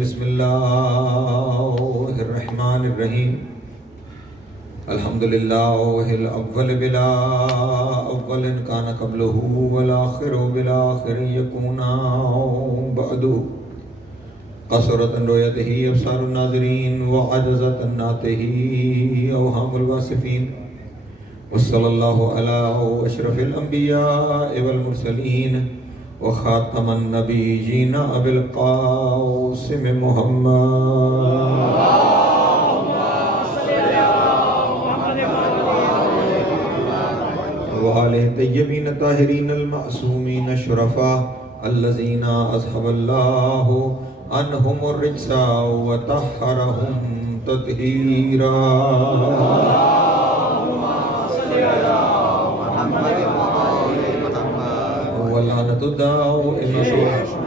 بسم اللہ الرحمن الرحیم الحمد للہ الأول بلا أول كان قبله والآخر بالآخر يكون بعده قصرت رؤيته أبصار الناظرين وعجزت ناته أوهام الواصفين وصلى الله على أشرف الأنبياء والمرسلين وخاتم النبيين أبي القاسم محمد وآله الطيبين الطاهرين المعصومين الشرفاء الذين أذهب الله عنهم الرجس وطهرهم تطهيرا ولعنة الدائمة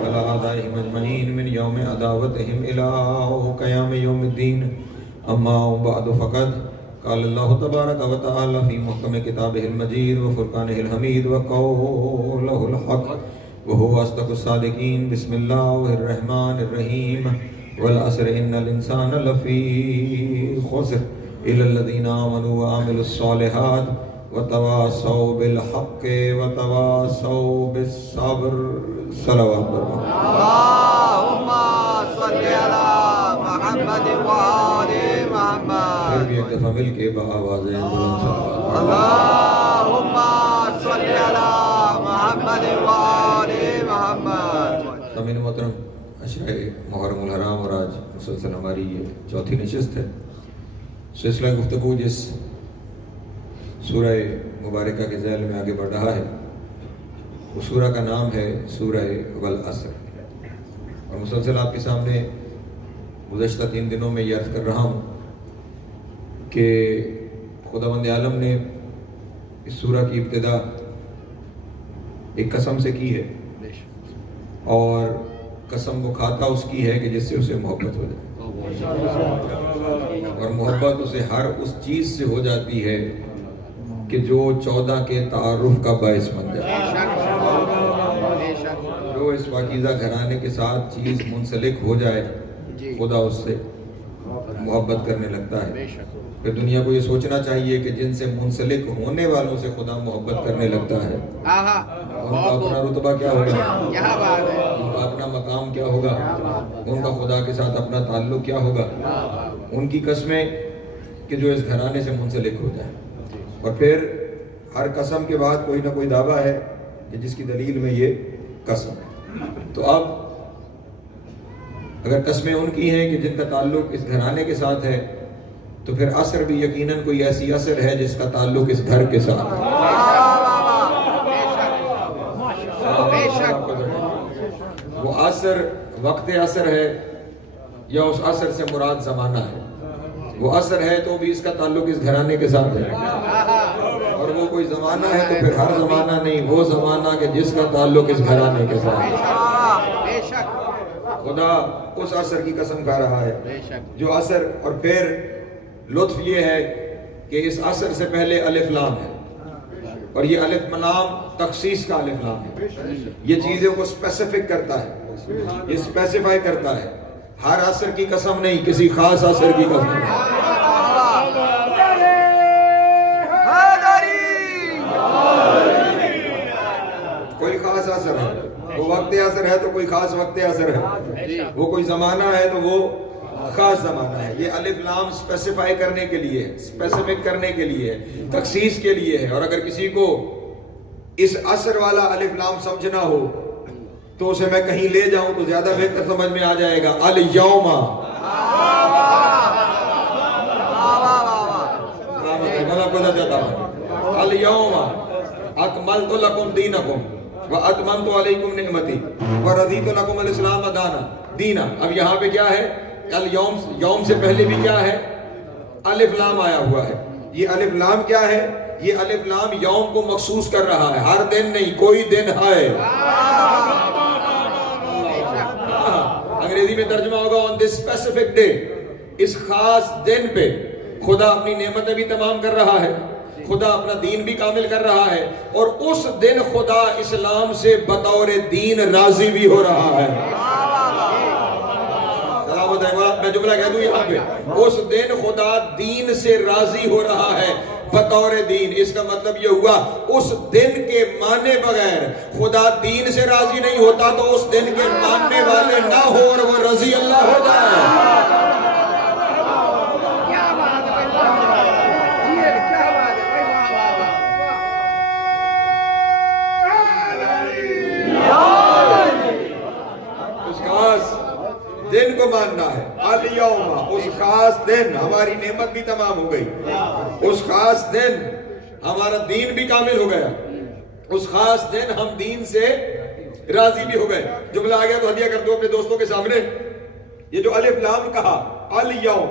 على أعدائهم أجمعين من يوم عداوتهم إلى قيام يوم الدين أما بعد فقد قال الله تبارك وتعالى في محكم كتابه المجيد وفرقانه الحميد وقوله الحق وهو أصدق الصادقين بسم الله الرحمن الرحيم والعصر إن الإنسان لفي خسر إلا الذين آمنوا وعملوا الصالحات وتواصوا بالحق وتواصوا بالصبر صلوات اللهم صل على محمد وآل محمد پھر بھی ایک دفعہ مل کے بآواز بلند صلوات اللهم صل على محمد وآل محمد سامعین محترم عشرہ محرم الحرام اور آج مسلسل ہماری یہ چوتھی نشست ہے سلسلہ گفتگو جس سورہ مبارکہ کے ذیل میں آگے بڑھ رہا ہے وہ سورہ کا نام ہے سورہ والعصر اور مسلسل آپ کے سامنے گزشتہ 3 دنوں میں یہ عرض کر رہا ہوں کہ خداوند عالم نے اس سورہ کی ابتدا ایک قسم سے کی ہے اور قسم وہ کھاتا اس کی ہے کہ جس سے اسے محبت ہو جائے اور محبت اسے ہر اس چیز سے ہو جاتی ہے کہ جو 14 کے تعارف کا باعث بن جائے جو اس پاکیزہ گھرانے کے ساتھ چیز منسلک ہو جائے خدا اس سے محبت کرنے لگتا ہے پھر دنیا کو یہ سوچنا چاہیے کہ جن سے منسلک ہونے والوں سے خدا محبت کرنے لگتا ہے ان کا اپنا رتبہ کیا ہوگا، ان کا اپنا مقام کیا ہوگا، ان کا خدا کے ساتھ اپنا تعلق کیا ہوگا، ان کی قسمیں کہ جو اس گھرانے سے منسلک ہو جائے۔ اور پھر ہر قسم کے بعد کوئی نہ کوئی دعویٰ ہے کہ جس کی دلیل میں یہ قسم ہے۔ تو اب اگر قسمیں ان کی ہیں کہ جن کا تعلق اس گھرانے کے ساتھ ہے تو پھر عصر بھی یقیناً کوئی ایسی عصر ہے جس کا تعلق اس گھر کے ساتھ ہے۔ وہ عصر وقت عصر ہے یا اس عصر سے مراد زمانہ ہے؟ وہ عصر ہے تو بھی اس کا تعلق اس گھرانے کے ساتھ ہے، اور وہ کوئی زمانہ ہے تو پھر ہر زمانہ نہیں، وہ زمانہ کہ جس کا تعلق اس گھرانے کے ساتھ ہے۔ خدا اس عصر کی قسم کھا رہا ہے جو عصر، اور پھر لطف یہ ہے کہ اس عصر سے پہلے الف لام ہے اور یہ الف لام تخصیص کا الف لام ہے، یہ چیزوں کو اسپیسیفک کرتا ہے، یہ اسپیسیفائی کرتا ہے، ہر عصر کی قسم نہیں، کسی خاص عصر کی قسم نہیں۔ کوئی خاص عصر ہے، وہ وقت عصر ہے تو کوئی خاص وقت عصر ہے، وہ کوئی زمانہ ہے تو وہ خاص زمانہ ہے۔ یہ الف لام اسپیسیفائی کرنے کے لیے، اسپیسیفک کرنے کے لیے، تخصیص کے لیے ہے۔ اور اگر کسی کو اس عصر والا الف لام سمجھنا ہو تو اسے میں کہیں لے جاؤں تو زیادہ بہتر سمجھ میں آ جائے گا۔ الیوم الیوم اکملت لکم دینکم، وَأَتْمَمْتُ عَلَيْكُمْ نِعْمَتِي وَرَضِيتُ لَكُمُ الْإِسْلَامَ دِينًا. اب یہاں پہ کیا ہے؟ یوم سے پہلے بھی کیا ہے؟ الف لام آیا ہوا ہے. یہ الف لام کیا ہے؟ یہ الف لام یوم کو مخصوص کر رہا ہے، ہر دن نہیں، کوئی دن ہے. انگریزی میں ترجمہ ہوگا on this specific day. اس خاص دن پہ خدا اپنی نعمتیں بھی تمام کر رہا ہے، خدا اپنا دین بھی کامل کر رہا ہے، اور اس دن خدا اسلام سے بطور دین راضی بھی ہو رہا ہے. سلامت ہے. میں جملہ کہہ دوں یہاں پہ، اس دن خدا دین سے راضی ہو رہا ہے بطور دین. اس کا مطلب یہ ہوا اس دن کے ماننے بغیر خدا دین سے راضی نہیں ہوتا، تو اس دن کے ماننے والے نہ ہو اور وہ رضی اللہ ہو جائے. اس خاص دن کو ماننا ہے. الیوم، اس خاص دن ہماری نعمت بھی تمام ہو گئی، اس خاص دن ہمارا دین بھی کامل ہو گیا، اس خاص دن ہم دین سے راضی بھی ہو گئے. جملہ آ گیا تو ہدیہ کر دو اپنے دوستوں کے سامنے. یہ جو الف لام کہا الیوم،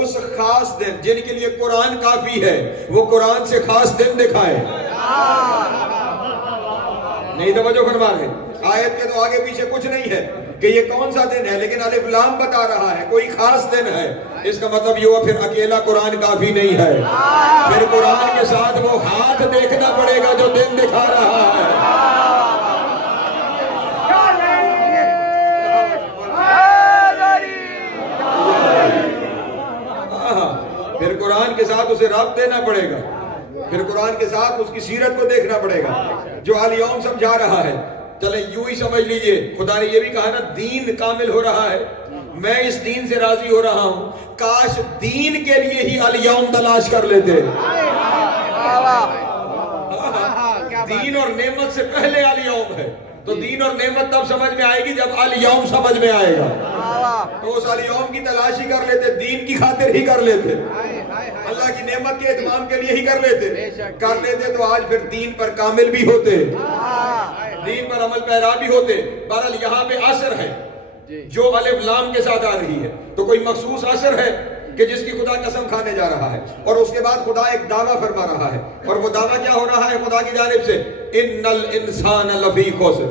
اس خاص دن جن کے لیے قرآن کافی ہے وہ قرآن سے خاص دن دکھائے. نہیں توجہ فرما رہے. آیت کے تو آگے پیچھے کچھ نہیں ہے کہ یہ کون سا دن ہے، لیکن الف لام بتا رہا ہے کوئی خاص دن ہے. اس کا مطلب یہ ہوا پھر اکیلا قرآن کافی نہیں ہے، پھر قرآن کے ساتھ وہ ہاتھ دیکھنا پڑے گا جو دن دکھا رہا ہے. پھر قرآن کے ساتھ اسے ربط دینا پڑے گا، پھر قرآن کے ساتھ اس کی سیرت کو دیکھنا پڑے گا. جو الیوم سمجھا رہا ہے، چلیں یوں ہی سمجھ لیجئے، خدا نے یہ بھی کہا نا دین کامل ہو رہا ہے، میں اس دین سے راضی ہو رہا ہوں. کاش دین کے لیے ہی الیوم تلاش کر لیتے. دین اور نعمت سے پہلے الیوم ہے، تو دین اور نعمت تب سمجھ میں آئے گی جب الیوم سمجھ میں آئے گا. تو اس الیوم کی تلاش ہی کر لیتے، دین کی خاطر ہی کر لیتے، اللہ کی نعمت کے اتمام کے لیے ہی کر لیتے تو آج پھر دین پر کامل بھی ہوتے، دین پر عمل پیرا بھی ہوتے. بہرحال یہاں پہ عصر ہے جو الف لام کے ساتھ آ رہی ہے، تو کوئی مخصوص عصر ہے کہ جس کی خدا قسم کھانے جا رہا ہے، اور اس کے بعد خدا ایک دعویٰ فرما رہا ہے. اور وہ دعویٰ کیا ہو رہا ہے خدا کی جانب سے؟ ان الانسان لفی خسر.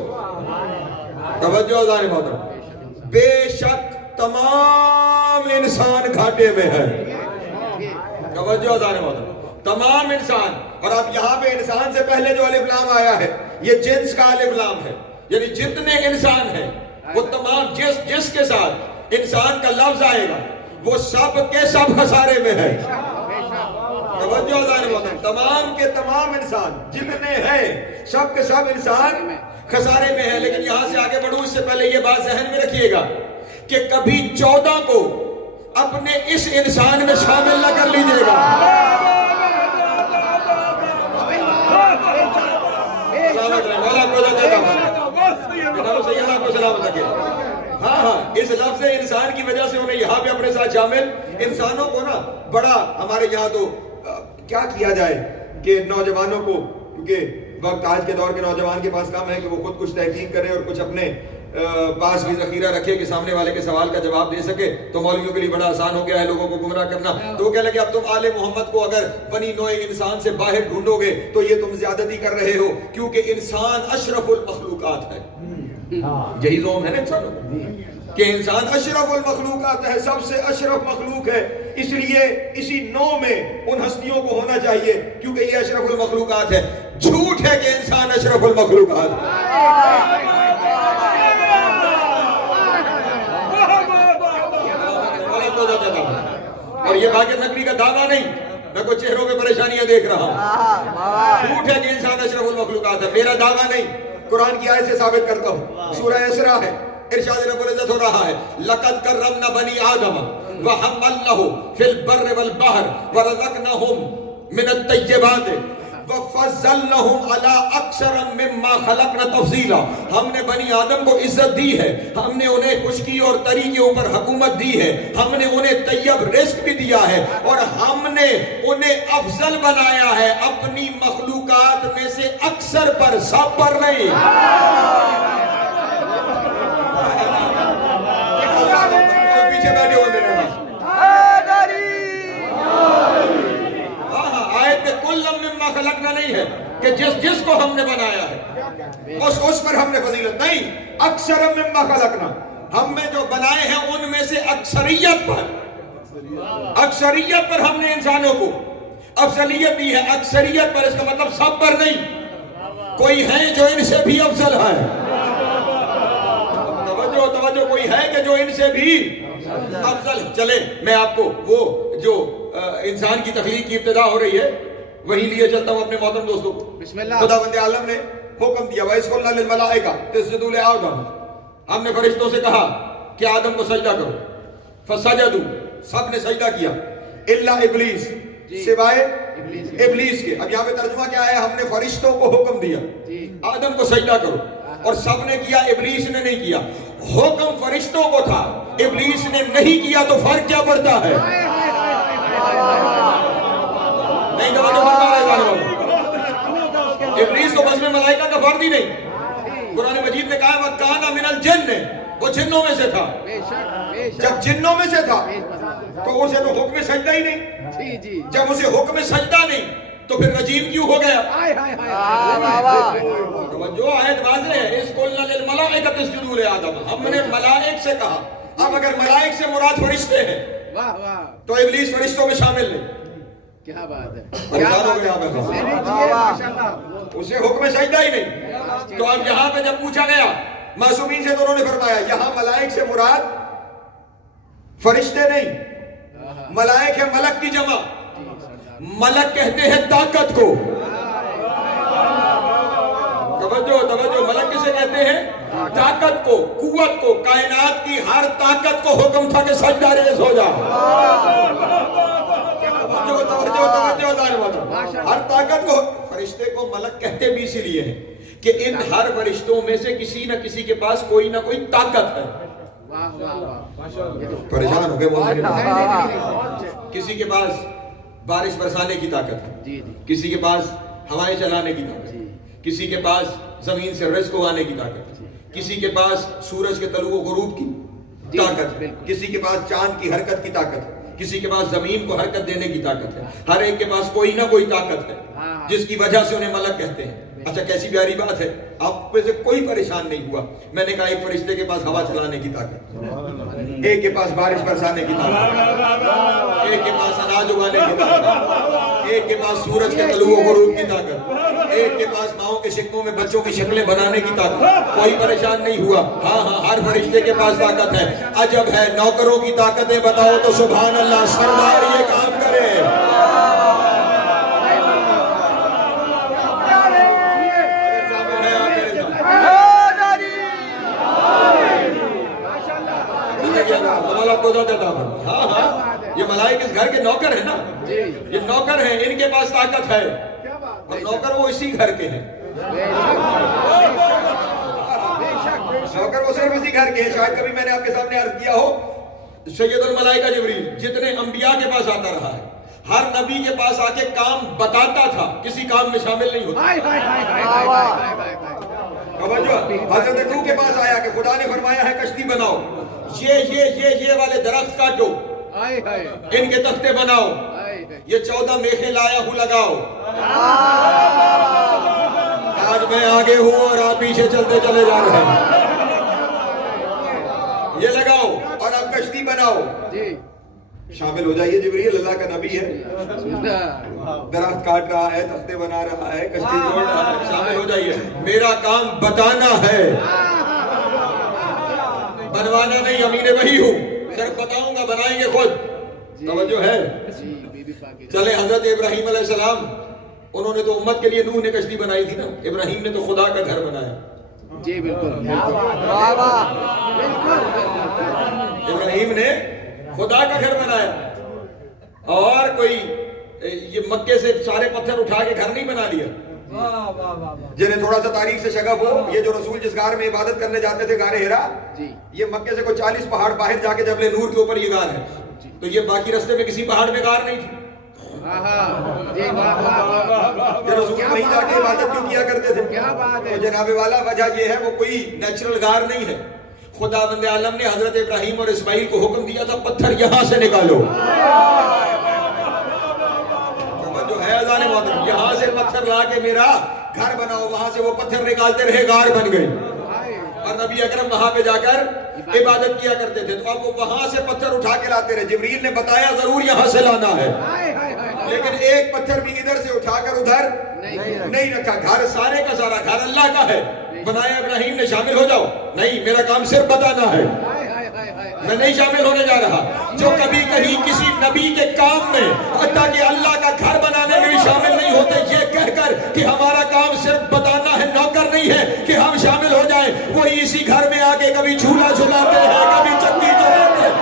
توجہ ذرا محترم، بے شک تمام انسان گھاٹے میں ہے. توجہ ذرا محترم، تمام انسان. اور اب یہاں پہ انسان سے پہلے جو الف لام آیا ہے یہ جنس کا الف لام ہے، یعنی جتنے انسان ہیں وہ تمام جس کے ساتھ انسان کا لفظ آئے گا وہ سب کے سب خسارے میں ہے. توجہ ذرا محترم، تمام کے تمام انسان جتنے ہیں سب کے سب انسان خسارے میں ہے. لیکن یہاں سے آگے بڑھوں اس سے پہلے یہ بات ذہن میں رکھیے گا کہ کبھی 14 کو اپنے اس انسان میں شامل نہ کر لیجئے گا. ہاں اس لفظ انسان کی وجہ سے انہیں یہاں پہ اپنے ساتھ شامل. انسانوں کو نا بڑا ہمارے یہاں تو کیا کیا جائے کہ نوجوانوں کو، کیونکہ وقت آج کے دور کے نوجوان کے پاس کم ہے کہ وہ خود کچھ تحقیق کرے اور کچھ اپنے پاس بھی ذخیرہ رکھے کہ سامنے والے کے سوال کا جواب دے سکے. تو مولویوں کے لیے بڑا آسان ہو گیا ہے لوگوں کو گمراہ کرنا. تو وہ کہہ لگے اب تم آل محمد کو اگر بنی نوع انسان سے باہر ڈھونڈو گے تو یہ تم زیادتی کر رہے ہو، کیونکہ انسان اشرف المخلوقات ہے. یہی زوم ہے نا انسانوں کہ انسان اشرف المخلوقات ہے، سب سے اشرف مخلوق ہے. اس لیے اسی نوع میں ان ہستیوں کو ہونا چاہیے کیونکہ یہ اشرف المخلوقات ہے. جھوٹ ہے کہ انسان اشرف المخلوقات ہے. اور یہ باقر نقوی کا دعویٰ نہیں، میں کوئی چہروں پہ پریشانیاں دیکھ رہا ہوں. جھوٹ ہے کہ انسان اشرف المخلوقات ہے، میرا دعویٰ نہیں، قرآن کی آیت سے ثابت کرتا ہوں. سورہ اسراء ہے، ارشاد رب العزت ہو رہا ہے لقد کرمنا بنی آدم وحملناهم فی البر والبحر ورزقناهم من الطیبات وَفَضَّلْنَهُمْ عَلَىٰ أَكْثَرَ مِمَّا خَلَقْنَا تَفْضِيلًا. ہم نے بنی آدم کو عزت دی ہے، ہم نے انہیں خشکی اور تری کے اوپر حکومت دی ہے، ہم نے انہیں طیب رزق بھی دیا ہے، اور ہم نے انہیں افضل بنایا ہے اپنی مخلوقات میں سے اکثر پر، سب پر نہیں. پیچھے بیٹھے ہوتے ہیں کلم مما خلقنا نہیں ہے کہ جس کو ہم نے بنایا ہے اس پر ہم نے فضیلت نہیں. اکثر مما خلقنا، ہم نے جو بنائے ہیں ان میں سے اکثریت پر ہم نے انسانوں کو افضلیت دی ہے. اکثریت پر، اس کا مطلب سب پر نہیں. کوئی ہے جو ان سے بھی افضل ہے. توجہ کوئی ہے کہ جو ان سے بھی افضل. چلے میں آپ کو وہ جو انسان کی تخلیق کی ابتدا ہو رہی ہے وہی لیے چلتا ہوں اپنے محترم دوستوں کو. خداوند عالم نے حکم دیا وَإِذْ قُلْنَا لِلْمَلَائِكَةِ اسْجُدُوا لِآدَمَ. ہم نے فرشتوں سے کہا کہ آدم کو سجدہ کرو. فَسَجَدُوا، سب نے سجدہ کیا. إِلَّا إِبْلِيسَ، سوائے ابلیس کے. اب یہاں پہ ترجمہ کیا ہے؟ ہم نے فرشتوں کو حکم دیا آدم کو سجدہ کرو، اور سب نے کیا، ابلیس نے نہیں کیا. حکم فرشتوں کو تھا، ابلیس نے نہیں کیا، تو فرق کیا پڑتا ہے؟ نہیں توجہ فرما رہے ہیں. ابلیس تو بس میں ملائکہ کا فرد ہی نہیں. قرآن مجید نے کہا وَكَانَ مِنَ الْجِنِّ، وہ جنوں میں سے تھا. جب جنوں میں سے تھا تو اسے تو حکم سجدہ ہی نہیں. جب اسے حکم سجدہ نہیں تو پھر رجیم کیوں ہو گیا؟ جو آیت واضح ہے اِذْ قُلْنَا لِلْمَلَائِكَةِ اسْجُدُوا لِآدَمَ. ہم نے ملائک سے کہا. اب اگر ملائک سے مراد فرشتے ہیں تو ابلیس فرشتوں میں شامل نہیں. کیا بات ہے، اسے حکم سجدہ ہی نہیں. تو اب یہاں پہ جب پوچھا گیا معصومین سے تو انہوں نے فرمایا یہاں ملائک سے مراد فرشتے نہیں، ملائک ہے ملک کی جمع. ملک کہتے ہیں طاقت کو. توجہ ملک کسے کہتے ہیں؟ طاقت کو، قوت کو. کائنات کی ہر طاقت کو حکم تھا کہ سجدہ ریز ہو جا. ہر طاقت کو. فرشتے کو ملک کہتے بھی اسی لیے ہیں کہ ان ہر فرشتوں میں سے کسی نہ کسی کے پاس کوئی نہ کوئی طاقت ہے. پریشان ہو گئے. کسی کے پاس بارش برسانے کی طاقت ہے، کسی کے پاس ہوائیں چلانے کی طاقت ہے، کسی کے پاس زمین سے رزق اگانے کی طاقت ہے، کسی کے پاس سورج کے طلوع و غروب کی طاقت ہے، کسی کے پاس چاند کی حرکت کی طاقت ہے، کسی کے پاس زمین کو حرکت دینے کی طاقت ہے. ہر ایک کے پاس کوئی نہ کوئی طاقت ہے جس کی وجہ سے انہیں ملک کہتے ہیں. اچھا کیسی پیاری بات ہے، آپ میں سے کوئی پریشان نہیں ہوا. میں نے کہا ایک فرشتے کے پاس ہوا چلانے کی طاقت، ایک کے پاس بارش برسانے کی طاقت، ایک کے پاس اناج اگانے کی طاقت، ایک کے پاس سورج کے طلوع و غروب کی طاقت، ایک کے پاس ماؤں کے شکموں میں بچوں کی شکلیں بنانے کی طاقت. کوئی پریشان نہیں ہوا. ہاں ہر فرشتے کے پاس طاقت ہے. عجب ہے نوکروں کی طاقتیں بتاؤ تو سبحان اللہ. سردار یہ کام کرے. یہ ملائک اس گھر کے نوکر ہیں نا، یہ نوکر ہیں، ان کے پاس طاقت ہے، اور نوکر وہ اسی گھر کے ہیں. نوکر وہ صرف اسی گھر کے ہیں. شاید کبھی میں نے آپ کے سامنے عرض کیا ہو سید الملائکہ جبریل جتنے انبیاء کے پاس آتا رہا ہے، ہر نبی کے پاس آ کے کام بتاتا تھا، کسی کام میں شامل نہیں ہوتا. حضرت نوح کے پاس آیا کہ خدا نے فرمایا ہے کشتی بناؤ، یہ والے درخت کاٹو، ان کے تختے بناؤ، یہ 14 میخیں لایا ہوں لگاؤ. آج میں آگے ہوں اور آپ پیچھے چلتے چلے جا رہے ہیں. یہ لگاؤ اور اب کشتی بناؤ. شامل ہو جائیے. جبریل اللہ کا نبی ہے، درخت کاٹ رہا ہے، تختے بنا رہا ہے، کشتی جوڑ رہا ہے. شامل ہو جائیے. میرا کام بتانا ہے، بنوانا نہیں. امین وحی ہوں، صرف بتاؤں گا، بنائیں گے خود. توجہ ہے. چلے حضرت ابراہیم علیہ السلام، انہوں نے تو امت کے لیے نوح نے کشتی بنائی تھی نا. ابراہیم نے تو خدا کا گھر بنایا. جی بالکل. ابراہیم نے خدا کا گھر بنایا. اور کوئی یہ مکے سے سارے پتھر اٹھا کے گھر نہیں بنا لیا. جنہیں تھوڑا سا تاریخ سے شغف ہو, یہ جو رسول جس غار میں عبادت کرنے جاتے تھے غار ہیرا, یہ مکے سے کوئی 40 پہاڑ باہر جا کے جبل نور کے اوپر یہ غار ہے, تو یہ باقی رستے میں کسی پہاڑ میں غار نہیں تھی. رسول وہیں جا کے عبادت کیوں کیا کرتے تھے؟ تو جناب والا وجہ یہ ہے وہ کوئی نیچرل غار نہیں ہے. خدا بند عالم نے حضرت ابراہیم اور اسماعیل کو حکم دیا تھا پتھر یہاں سے نکالو. جو ہے اذان محترم, یہاں سے پتھر لا کے میرا گھر بناؤ. وہاں سے وہ پتھر نکالتے رہے, غار بن گئے. اور نبی اکرم وہاں پہ جا کر عبادت کیا کرتے تھے. تو اب وہ وہاں سے پتھر اٹھا کے لاتے رہے. جبریل نے بتایا ضرور یہاں سے لانا ہے, لیکن ایک پتھر بھی ادھر سے اٹھا کر ادھر نہیں رکھا. گھر سارے کا سارا گھر اللہ کا ہے. بنایا ابراہیم نے, شامل ہو جاؤ. نہیں, میرا کام صرف بتانا ہے, میں نہیں شامل ہونے جا رہا. جو کبھی کہیں کسی نبی کے کام میں حتیٰ کہ اللہ کا گھر بنانے میں بھی شامل نہیں ہوتے, یہ کہہ کر کہ ہمارا کام صرف بتانا ہے, نوکر نہیں ہے کہ ہم شامل ہو جائیں, وہی اسی گھر میں آ کے کبھی جھولا جھلاتے ہیں, کبھی چکی چلاتے ہیں.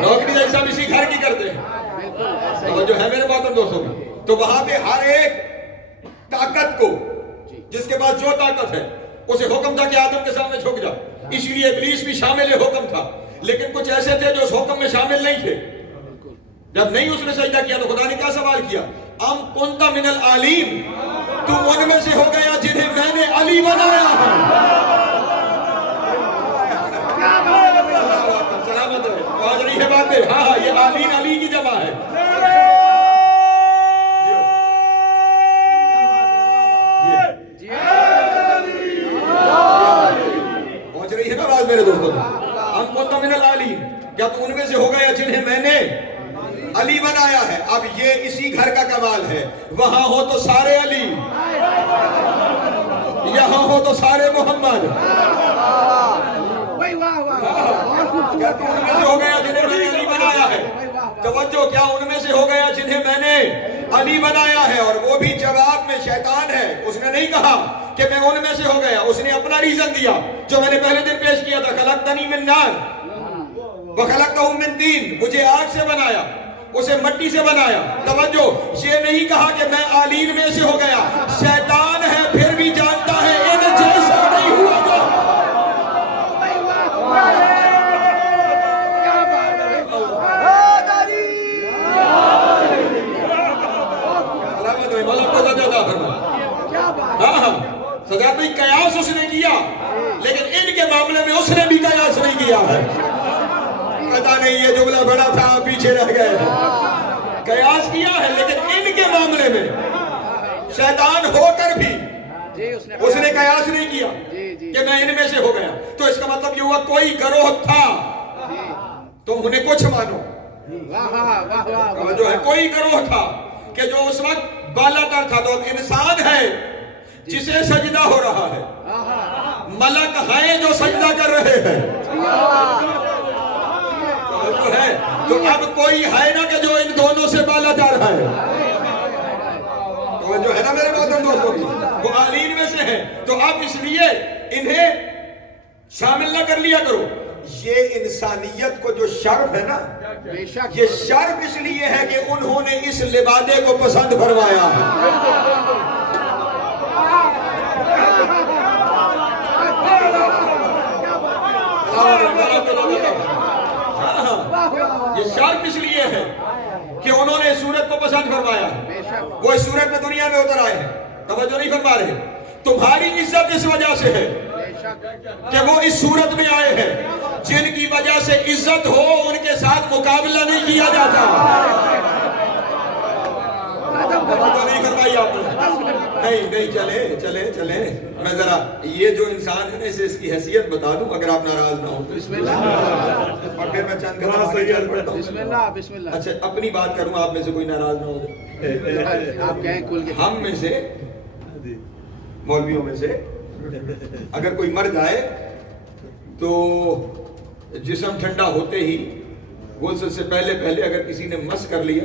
نوکری ایسا اسی گھر کی کرتے ہیں, اور جو ہے میرے محترم دوستوں, تو وہاں پہ ہر ایک طاقت کو, جس کے پاس جو طاقت ہے, اسے حکم تھا کہ آدم کے سامنے جھک جا. اسی لیے ابلیس بھی شامل حکم تھا, لیکن کچھ ایسے تھے جو اس حکم میں شامل نہیں تھے. جب نہیں اس نے سجدہ کیا تو خدا نے کیا سوال کیا؟ ام کنت من العالین, تم ان میں سے ہو گیا جنہیں میں نے علی بنایا ہے. سلامت ہے, آج رہی ہے بات ہے. ہاں یہ عالین علی کی جمع ہے. پہنچ رہی ہے نا بات میرے دوستوں؟ ام کنت من العالین, کیا تم ان میں سے ہو گیا جنہیں میں نے علی بنایا ہے. اب یہ اسی گھر کا کمال ہے. وہاں ہو تو سارے علی, یہاں ہو تو سارے محمد. کیا تم ان میں سے ہو گیا جنہیں میں نے علی بنایا ہے؟ توجہ, کیا ان میں سے ہو گیا جنہیں میں نے علی بنایا ہے؟ اور وہ بھی جواب میں شیطان ہے. اس نے نہیں کہا کہ میں ان میں سے ہو گیا, اس نے اپنا ریزن دیا جو میں نے پہلے دن پیش کیا تھا. خلقتنی من نار وخلقتہ من طین, مجھے آگ سے بنایا, اسے مٹی سے بنایا. توجہ, یہ نہیں کہا کہ میں عالین میں سے ہو گیا. شیطان ہے پھر بھی جانتا ہے ان جیسا نہیں ہوا گا. سجاد بھائی, قیاس اس نے کیا, لیکن ان کے معاملے میں اس نے بھی قیاس نہیں کیا ہے. پتا نہیں یہ جملہ بڑا تھا, آپ پیچھے رہ گئے. قیاس کیا ہے, لیکن ان کے معاملے میں شیطان ہو کر بھی اس نے قیاس نہیں کیا کہ میں ان میں سے ہو گیا. تو اس کا مطلب یہ ہوا کوئی گروہ تھا, تم انہیں کچھ مانو. جو ہے کوئی گروہ تھا کہ جو اس وقت بالا تر تھا. تو انسان ہے جسے سجدہ ہو رہا ہے, ملک ہیں جو سجدہ کر رہے ہیں. جو ہے تو اب کوئی ہے نا کہ جو ان دونوں سے بالا جا رہا ہے. جو ہے نا میرے محترم دوستوں, وہ عالین میں سے ہیں. تو اب اس لیے انہیں شامل نہ کر لیا کرو. یہ انسانیت کو جو شرف ہے نا, یہ شرف اس لیے ہے کہ انہوں نے اس لبادے کو پسند فرمایا ہے. یہ شرط اس لیے ہے کہ انہوں نے صورت کو پسند فرمایا. وہ اس صورت میں دنیا میں اتر آئے ہیں, توجہ نہیں فرما رہے. تمہاری عزت اس وجہ سے ہے کہ وہ اس صورت میں آئے ہیں. جن کی وجہ سے عزت ہو ان کے ساتھ مقابلہ نہیں کیا جاتا. نہیں فرمائی آپ نے. نہیں چلے میں ذرا یہ جو انسان ہے نا اسے اس کی حیثیت بتا دوں, اگر آپ ناراض نہ ہو. اور پھر میں چند پڑھتا ہوں. بسم اللہ. اچھا, اپنی بات کروں, آپ میں سے کوئی ناراض نہ ہو. آپ کہیں کھل کے. ہم میں سے مولویوں میں سے اگر کوئی مر جائے تو جسم ٹھنڈا ہوتے ہی غسل سے پہلے اگر کسی نے مس کر لیا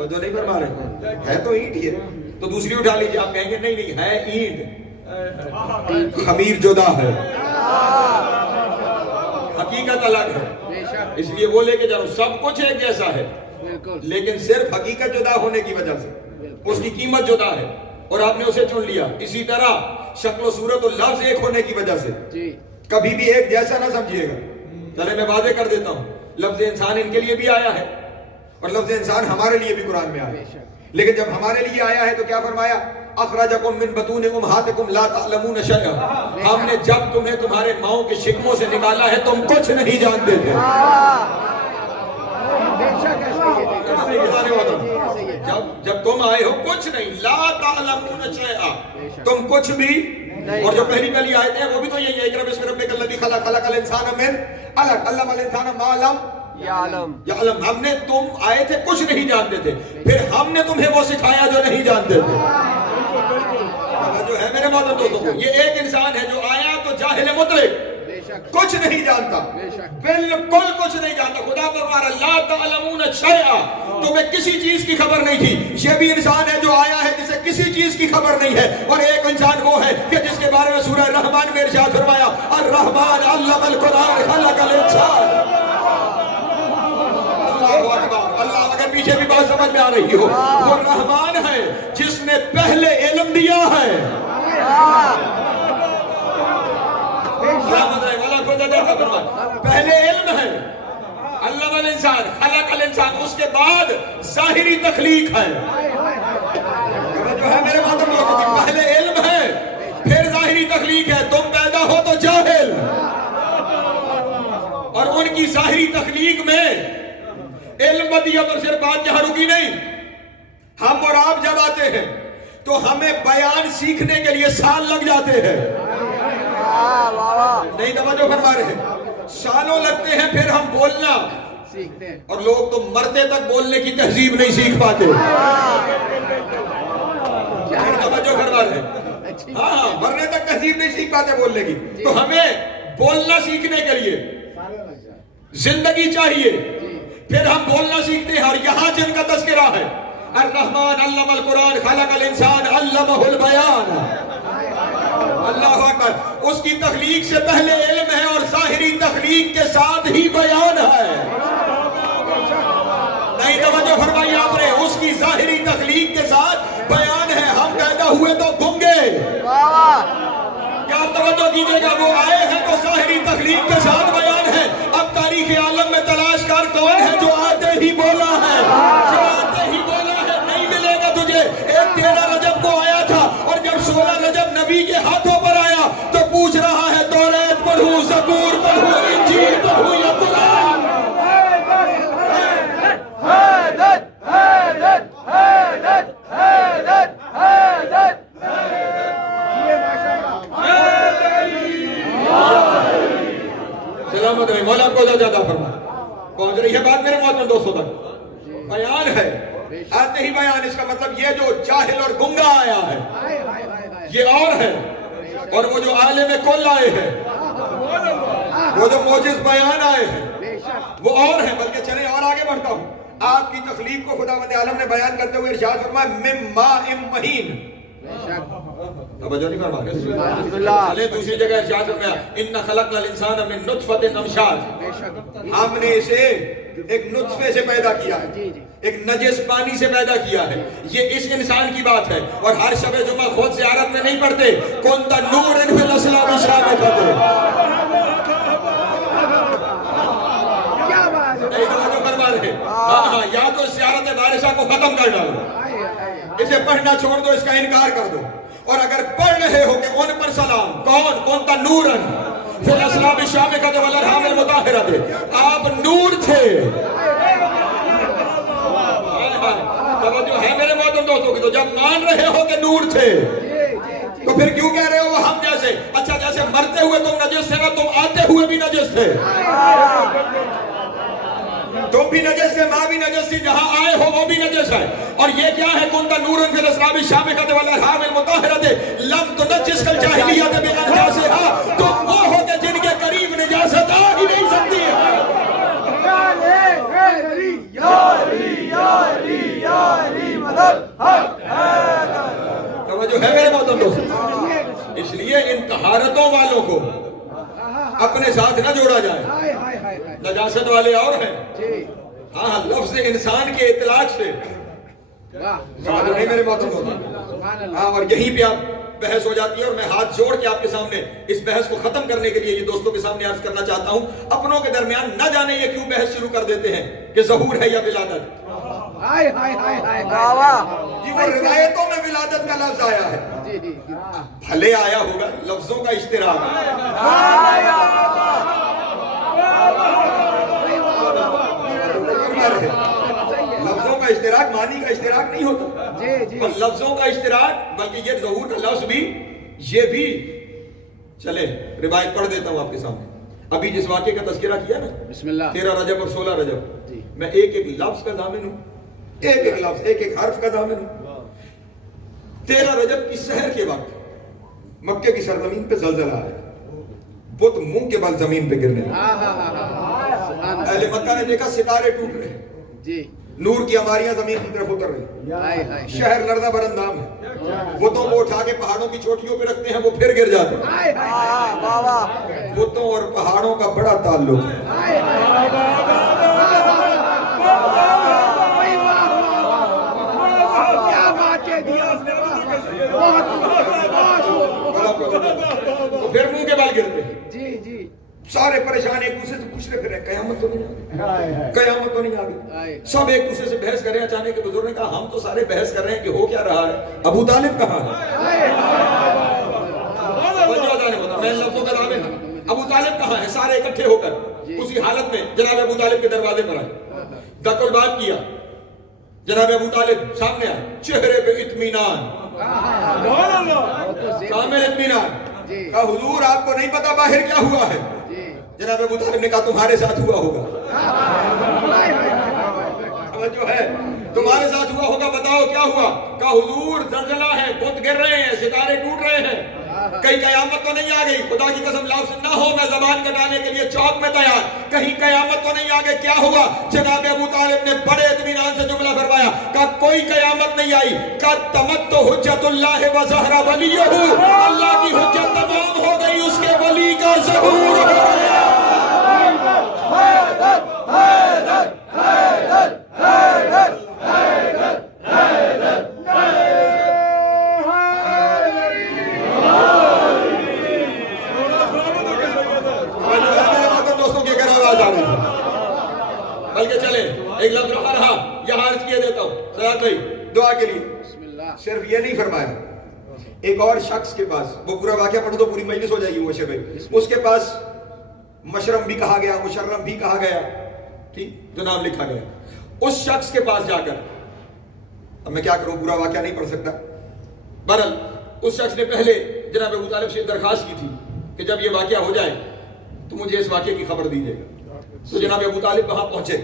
توجہ نہیں فرما رہے؟ ہے تو اینٹ ہی ہے، تو دوسری اٹھا لیجیے. آپ کہیں گے نہیں نہیں ہے اینٹ، خمیر جدا ہے، حقیقت الگ ہے. بے شک اس لیے وہ لے کے جاؤ، سب کچھ ایک جیسا ہے بالکل لیکن صرف حقیقت جدا ہونے کی وجہ سے اس کی قیمت جدا ہے اور آپ نے اسے چن لیا. اسی طرح شکل و صورت و لفظ ایک ہونے کی وجہ سے جی کبھی بھی ایک جیسا نہ سمجھیے گا. چلے میں واضح کر دیتا ہوں، لفظ انسان ان کے لیے بھی آیا ہے اور لفظ انسان ہمارے لیے بھی قرآن میں آیا بے ہے. شک لیکن جب ہمارے لیے آیا ہے تو کیا فرمایا؟ اخرجکم من بطون امہاتکم لا تعلمون شیئا. ہم نے جب تمہیں تمہارے ماؤں کے شکموں سے نکالا ہے تم کچھ نہیں جانتے تھے. بے شک ایسے ہی ہے. جب تم آئے ہو کچھ نہیں، لا تعلمون شیئا، تم کچھ بھی. اور جو پہلی آیتیں ہیں وہ بھی تو یہی ہے، اقرأ باسم ربک الذی خلق، خلق الانسان من علق، علم الانسان ما لم یعلم. ہم نے تم آئے تھے کچھ نہیں جانتے تھے، پھر ہم نے تمہیں وہ سکھایا جو نہیں جانتے تھے. جو ہے میرے محترم دوستوں، یہ ایک انسان ہے جو آیا تو جاہل مطلق، بے شک کچھ نہیں جانتا، بے شک بالکل کچھ نہیں جانتا. خدا فرما رہا لا تعلمون شیئا، تمہیں کسی چیز کی خبر نہیں تھی. یہ بھی انسان ہے جو آیا ہے جسے کسی چیز کی خبر نہیں ہے. اور ایک انسان وہ ہے کہ جس کے بارے میں سورہ رحمان میں ارشاد فرمایا الرحمن علم القرآن خلق الانسان. اللہ اکبر. اللہ اگر پیچھے بھی بات سمجھ میں آ رہی ہو، وہ رحمان ہے جس نے پہلے علم دیا ہے. پہلے علم ہے، علم الانسان خلق الانسان، اس کے بعد ظاہری تخلیق ہے. جو ہے میرے محترم دوستو، پہلے علم ہے پھر ظاہری تخلیق ہے. تم پیدا ہو تو جاہل، اور ان کی ظاہری تخلیق میں علم بدیت اور صرف بات یہاں رکی نہیں. ہم اور آپ جب آتے ہیں تو ہمیں بیان سیکھنے کے لیے سال لگ جاتے ہیں. نہیں توجہ فرما رہے ہیں، سالوں لگتے ہیں پھر ہم بولنا سیکھتے ہیں. اور لوگ تو مرتے تک بولنے کی تہذیب نہیں سیکھ پاتے. توجہ فرما رہے ہیں، ہاں مرنے تک تہذیب نہیں سیکھ پاتے بولنے کی. تو ہمیں بولنا سیکھنے کے لیے زندگی چاہیے، پھر ہم بولنا سیکھتے ہیں. اور یہاں جن کا تذکرہ ہے الرحمن علم القرآن خلق الانسان علمہ البیان. اللہ اکبر. اس کی تخلیق سے پہلے علم ہے اور ظاہری تخلیق کے ساتھ ہی بیان ہے. نہیں توجہ فرمائی آپ نے، اس کی ظاہری تخلیق کے ساتھ بیان ہے. ہم پیدا ہوئے تو گنگے، کیا توجہ کیجئے گا، وہ آئے ہیں تو ظاہری تخلیق کے ساتھ بیان ہے. اب تاریخ عالم میں تلاش کر کون ہے جو آتے ہی بولا ہے، جو آتے ہی بولا ہے. نہیں ملے گا تجھے. ایک 13 رجب کو آیا تھا اور جب 16 رجب نبی کے ہاتھوں پر آیا تو پوچھ رہا ہے توریت پڑھوں، زبور پڑھوں، انجیل پڑھوں یا قرآن. سلامت رہے، مولا کو زیادہ فرما. پہنچ رہی ہے بات میرے محترم دوستوں تک. بیان ہے، آتے ہی بیان. اس کا مطلب یہ جو جاہل اور گنگا آیا ہے یہ اور ہے، اور وہ جو عالم کل آئے ہیں، وہ جو موجز بیان آئے ہیں وہ اور ہیں. بلکہ چلیں اور آگے بڑھتا ہوں. آپ کی تخلیق کو خداوند عالم نے بیان کرتے ہوئے ارشاد فرمایا من ماء مہین. توجہ نہیں فرما رہے؟ چلیں دوسری جگہ ارشاد فرمایا ان خلقنا الانسان من نطفۃ امشاج. ہم نے اسے ایک نطفے سے پیدا کیا ہے، ایک نجس پانی سے پیدا کیا ہے. یہ اس انسان کی بات ہے. اور ہر شب جمعہ خود زیارت میں نہیں پڑھتے کنت نور فی الاسلام شامخۃ. نہیں توجہ فرما رہے؟ ہاں یا تو زیارت بارشہ کو ختم کر ڈالو، اسے پڑھنا چھوڑ دو، اس کا انکار کر دو. اور اگر پڑھ رہے ہو کہ ان پر سلام، کون کنت نورن فی الاسلام شامخۃ والارحام المطہرۃ، آپ نور تھے. توجہ ہے میرے محترم دوستوں کی؟ تو جب مان رہے ہو کہ نور تھے تو پھر کیوں کہہ رہے ہو وہ ہم جیسے؟ اچھا جیسے مرتے ہوئے تم نجس تھے نا، تم آتے ہوئے بھی نجس تھے. تم بھی نجس تھے، ماں بھی نجس تھی، جہاں آئے ہو وہ بھی نجس ہے. اور یہ کیا ہے کنت نورا فی الاسلام شامخۃ والارحام المطہرۃ لم تنجس الجاہلیۃ بانجاسها. تم وہ ہو کہ جن کے قریب نجاست آ ہی نہیں سکتی ہے. توجہ ہے میرے محترم دوست؟ اس لیے ان طہارتوں والوں کو اپنے ساتھ نہ جوڑا جائے. ہائے ہائے ہائے ہائے نجاست والے اور ہیں. جی ہاں لفظ انسان کے اطلاق سے واہ سمجھ نہیں میرے محترم دوست؟ سبحان اللہ. ہاں اور یہیں پہ آپ بحث ہو جاتی ہے. اور میں ہاتھ جوڑ کے آپ کے سامنے اس بحث کو ختم کرنے کے لیے یہ دوستوں کے سامنے عرض کرنا چاہتا ہوں, اپنوں کے درمیان نہ جانے یہ کیوں بحث شروع کر دیتے ہیں کہ ظہور ہے یا ولادت. ہائے ہائے ہائے ہائے جی وہ روایتوں میں ولادت کا لفظ آیا ہے, جی جی بھلے آیا ہوگا, لفظوں کا اشتراک. لفظوں کا اشتراک معنی کا اشتراک نہیں ہوتا. جی جی اور لفظوں کا اشتراک, بلکہ یہ ظہور کا لفظ بھی, یہ بھی. چلے روایت پڑھ دیتا ہوں آپ کے سامنے. ابھی جس واقعے کا تذکرہ کیا نا, بسم اللہ 13 رجب اور 16 رجب, جی میں ایک ایک لفظ کا ضامن ہوں, ایک ایک لفظ ایک ایک حرف کا ضامن ہوں. 13 رجب کی سحر کے وقت مکے کی سرزمین پہ زلزلہ آیا, بت منہ کے بل زمین پہ گرنے لگے. سبحان اہل اللہ. مکہ نے دیکھا ستارے ٹوٹ رہے, جی نور کی ہماریاں زمین کی طرف اتر رہی, ہائے ہائے شہر لرزہ برندام ہے, بتوں کو اٹھا کے پہاڑوں کی چوٹیوں پہ رکھتے ہیں, وہ پھر گر جاتے ہیں. ہائے ہائے بتوں اور پہاڑوں کا بڑا تعلق ہے. ہائے ہائے کیا باتیں دی آپ نے, تو پھر منہ کے بال گرتے ہیں. جی جی سارے پریشان ایک دوسرے سے پوچھ رہے پھر قیامت تو نہیں آ گئی, قیامت تو نہیں آ گئی. سب ایک دوسرے سے بحث کر رہے ہیں. اچانک کے بزرگ نے کہا ہم تو سارے بحث کر رہے ہیں کہ ہو کیا رہا ہے, ابو طالب کہاں ہے؟ میں لفظوں کا ضامن ہوں. ابو طالب کہاں ہے؟ سارے اکٹھے ہو کر اسی حالت میں جناب ابو طالب کے دروازے پر آئے, دک الباب کیا. جناب ابو طالب سامنے آئے, چہرے پہ اطمینان, کامل اطمینان. کہا حضور آپ کو نہیں پتا باہر کیا ہوا ہے؟ جناب ابو طالب نے کہا تمہارے ساتھ ہوا ہوگا. جو ہے تمہارے ساتھ ہوا ہوگا, بتاؤ کیا ہوا؟ کہا حضور زلزلہ ہے, بت گر رہے ہیں, ستارے ٹوٹ رہے ہیں, کہیں قیامت تو نہیں آ گئی؟ خدا کی قسم لفظ نہ ہو میں زبان کٹانے کے لیے چوک میں تیار, کہیں قیامت تو نہیں آ گئی؟ کیا ہوا؟ جناب ابو طالب نے بڑے اطمینان سے جملہ فرمایا, کہا کوئی قیامت نہیں آئی, کہا تمت حجت اللہ و ظہر ولیہ, اللہ کی حجت تمام ہو گئی, اس کے ولی کا ظہور ہو گیا. بلکہ چلے ایک لفظ رہا یہاں عرض کیے دیتا ہوں سیاد بھائی دعا کے لیے. صرف یہ نہیں فرمایا, ایک اور شخص کے پاس, وہ پورا واقعہ پڑھو تو پوری مجلس ہو جائے گی مبشر بھائی, اس کے پاس مشرم بھی کہا گیا, مشرم بھی کہا گیا, ٹھیک جو نام لکھا گیا. اس شخص کے پاس جا کر, اب میں کیا کروں پورا واقعہ نہیں پڑھ سکتا, بہرحال اس شخص نے پہلے جناب ابو طالب سے درخواست کی تھی کہ جب یہ واقعہ ہو جائے تو مجھے اس واقعے کی خبر دیجیے گا. تو جناب ابو طالب وہاں پہنچے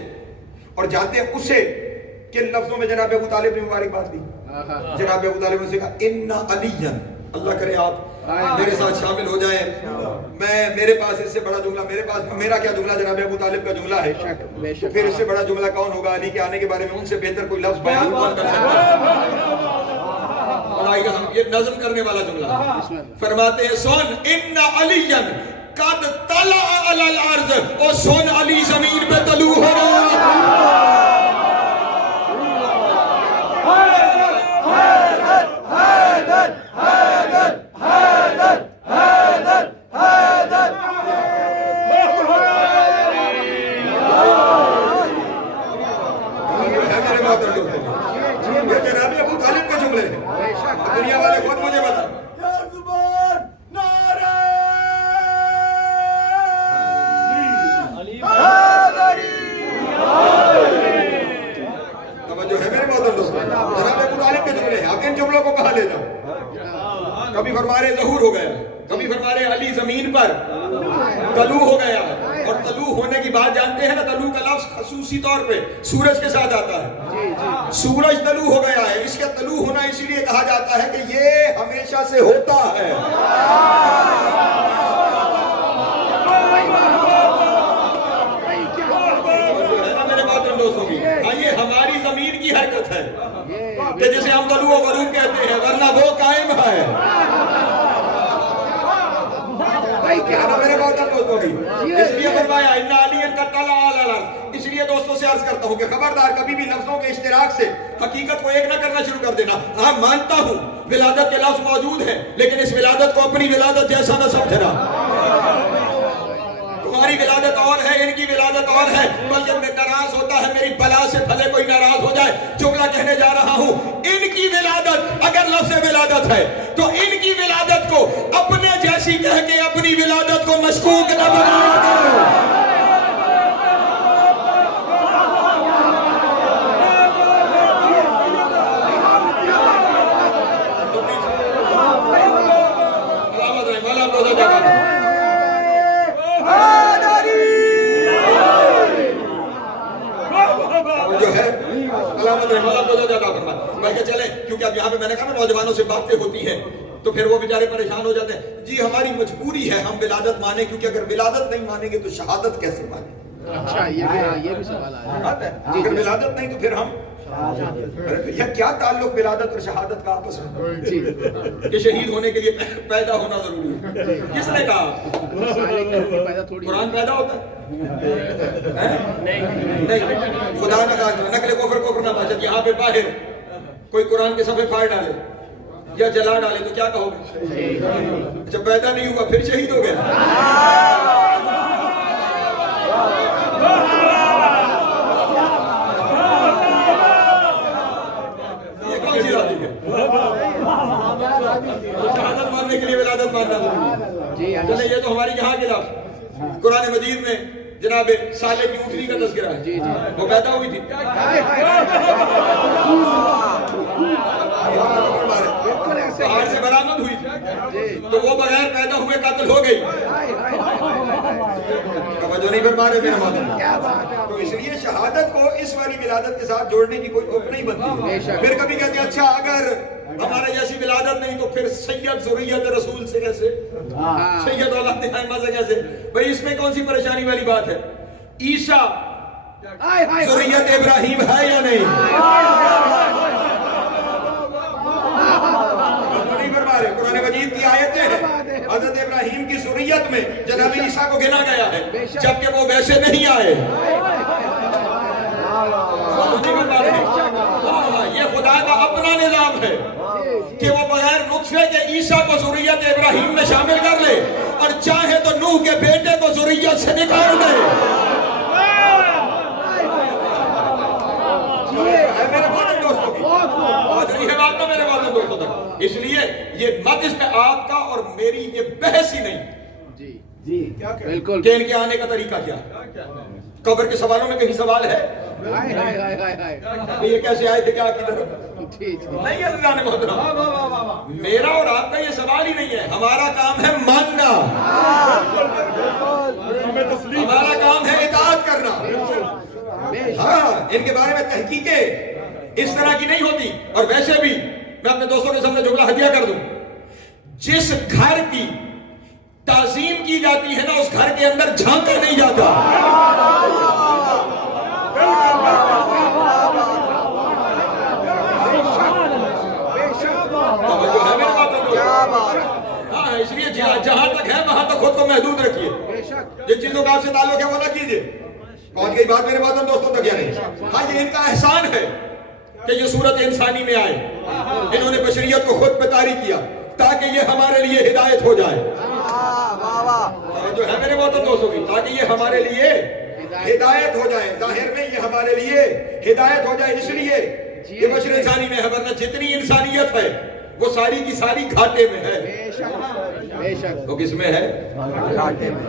اور جاتے ہیں اسے کن لفظوں میں جناب ابو طالب نے مبارکباد دی. جناب ابو طالب نے کہا اِنَّ عَلِيًّا, اللہ کرے آپ میرے ساتھ شامل ہو جائیں, میں میرے پاس اس سے بڑا جملہ, میرے پاس میرا کیا جملہ جناب ابو طالب کا جملہ ہے, تو پھر اس سے بڑا جملہ کون ہوگا؟ علی کے آنے کے بارے میں ان سے بہتر کوئی لفظ بیان کون کر سکتا ہے؟ یہ نظم کرنے والا جملہ ہے. فرماتے ہیں سن اِنَّ عَلِيًّا قد طلع علی الارض, اور سن علی زمین پہ طلوع ہو رہا. جناب ابو طالب کے جملے ہیں, دنیا والے خود مجھے بتا. توجہ ہے میرے محترم دوستو, جناب ابو طالب کے جملے ہیں, آپ ان جملوں کو کہاں لے جاؤ؟ کبھی فرما رہے ظہور ہو گیا, کبھی فرما رہے علی زمین پر طلوع ہو گیا, اور طلوع ہونے کی بات جانتے ہیں نا, طلوع کا لفظ خصوصی طور پہ سورج کے ساتھ آتا ہے. سورج طلوع ہو گیا ہے, اس کا طلوع ہونا اسی لیے کہا جاتا ہے کہ یہ ہمیشہ سے ہوتا ہے. میرے محترم دوستوں کی, یہ ہماری زمین کی حرکت ہے کہ جسے ہم طلوع و غروب کہتے ہیں, ورنہ وہ قائم ہے. عرض کرتا ہوں کہ خبردار کبھی بھی لفظوں کے اشتراک سے حقیقت کو ایک نہ کرنا شروع کر دینا. ہاں مانتا ہوں ولادت کے لفظ موجود ہیں، لیکن اس ولادت کو اپنی ولادت جیسا نہ سمجھنا. تمہاری ولادت اور ہے، ان کی ولادت اور ہے. بلکہ میں ناراض ہوتا ہے میری بلا سے، بھلے کوئی ناراض ہو جائے. جملہ کہنے جا رہا ہوں، ان کی ولادت اگر لفظ ولادت ہے تو ان کی ولادت کو اپنے جیسی کہہ کے اپنی ولادت کو مشکوک نہ بنایا کرو. جو ہے علامت رحمت اللہ جگہ فرما. بلکہ چلیں، کیونکہ اب یہاں پہ میں نے کہا نوجوانوں سے باتیں ہوتی ہیں تو پھر وہ بیچارے پریشان ہو جاتے ہیں. جی ہماری مجبوری ہے ہم ولادت مانیں، کیونکہ اگر ولادت نہیں مانیں گے تو شہادت کیسے مانیں؟ اچھا یہ بھی سوال آیا. اگر ولادت نہیں تو پھر ہم یہ کیا تعلق ولادت اور شہادت کا آپس میں؟ کہ شہید ہونے کے لیے پیدا ہونا ضروری ہے. کس نے کہا؟ قرآن پیدا ہوتا ہے؟ نہیں. خدا نہ کہا نقل کفر نہ بچت. یہاں پہ باہر کوئی قرآن کے صفحے پھاڑ ڈالے یا جلا ڈالے تو کیا کہو گے؟ جب پیدا نہیں ہوا پھر شہید ہو گیا. شہادت ماننے کے لیے ولادت ماننا ضروری ہے. یہ تو ہماری یہاں کے لفظ قرآن مجید میں جناب صالح کی اونٹنی کا تذکرہ ہے. وہ پیدا ہوئی تھی، پہاڑ سے برآمد ہوئی تھی، تو وہ بغیر پیدا ہوئے قتل ہو گئی. توجہ نہیں فرما رہے میرے مادر. تو اس لیے شہادت کو اس والی ولادت کے ساتھ جوڑنے کی کوئی حکم نہیں بنتی. پھر کبھی کہتے ہیں اچھا اگر ہمارے جیسی ولادت نہیں تو پھر سید ذریت رسول سے کیسے، سید اولاد ائمہ سے کیسے؟ بھئی اس میں کون سی پریشانی والی بات ہے؟ عیسیٰ ذریت ابراہیم ہے یا نہیں؟ قرآن مجید کی آیتیں ہیں، حضرت ابراہیم کی ذریت میں جناب عیسیٰ کو گنا گیا ہے، جبکہ وہ ویسے نہیں آئے. یہ خدا کا اپنا نظام ہے کہ وہ بغیر نطفے کے عیسیٰ کو ذریت ابراہیم میں شامل کر لے اور چاہے تو نوح کے بیٹے کو ذریت سے نکال دے. میرے باتوں دوستوں تک اس لیے یہ مت اس پہ آپ کا اور میری یہ بحث ہی نہیں. جی بالکل کہ ان کے آنے کا طریقہ کیا ہے. قبر کے سوالوں میں کہیں سوال ہے؟ یہ کیسے آئے تھے، کیا نہیں. اللہ نے محترم میرا اور آپ کا یہ سوال ہی نہیں ہے. ہمارا کام ہے ماننا، ہمارا کام ہے اطاعت کرنا. ہاں ان کے بارے میں تحقیقیں اس طرح کی نہیں ہوتی. اور ویسے بھی میں اپنے دوستوں کے سامنے جملہ ہدیہ کر دوں، جس گھر کی تعظیم کی جاتی ہے نا اس گھر کے اندر جھانکا نہیں جاتا. ہاں اس لیے جہاں تک ہے وہاں تک خود کو محدود رکھیے. جن چیزوں کا آپ سے تعلق ہے وہ نہ کیجیے. پہنچ گئی بات میرے باتوں دوستوں تک یا نہیں؟ ہاں یہ ان کا احسان ہے کہ یہ صورت انسانی میں آئے. انہوں نے بشریت کو خود پہ طاری کیا تاکہ یہ ہمارے لیے ہدایت ہو جائے. جو ہے میرے باتوں دوستوں کی، تاکہ یہ ہمارے لیے ہدایت ہو جائے. ظاہر میں یہ ہمارے لیے ہدایت ہو جائے اس لیے یہ بشر انسانی میں ہے. ورنہ جتنی انسانیت ہے وہ ساری کی ساری گھاٹے میں ہے. وہ کس میں ہے؟ گھاٹے میں.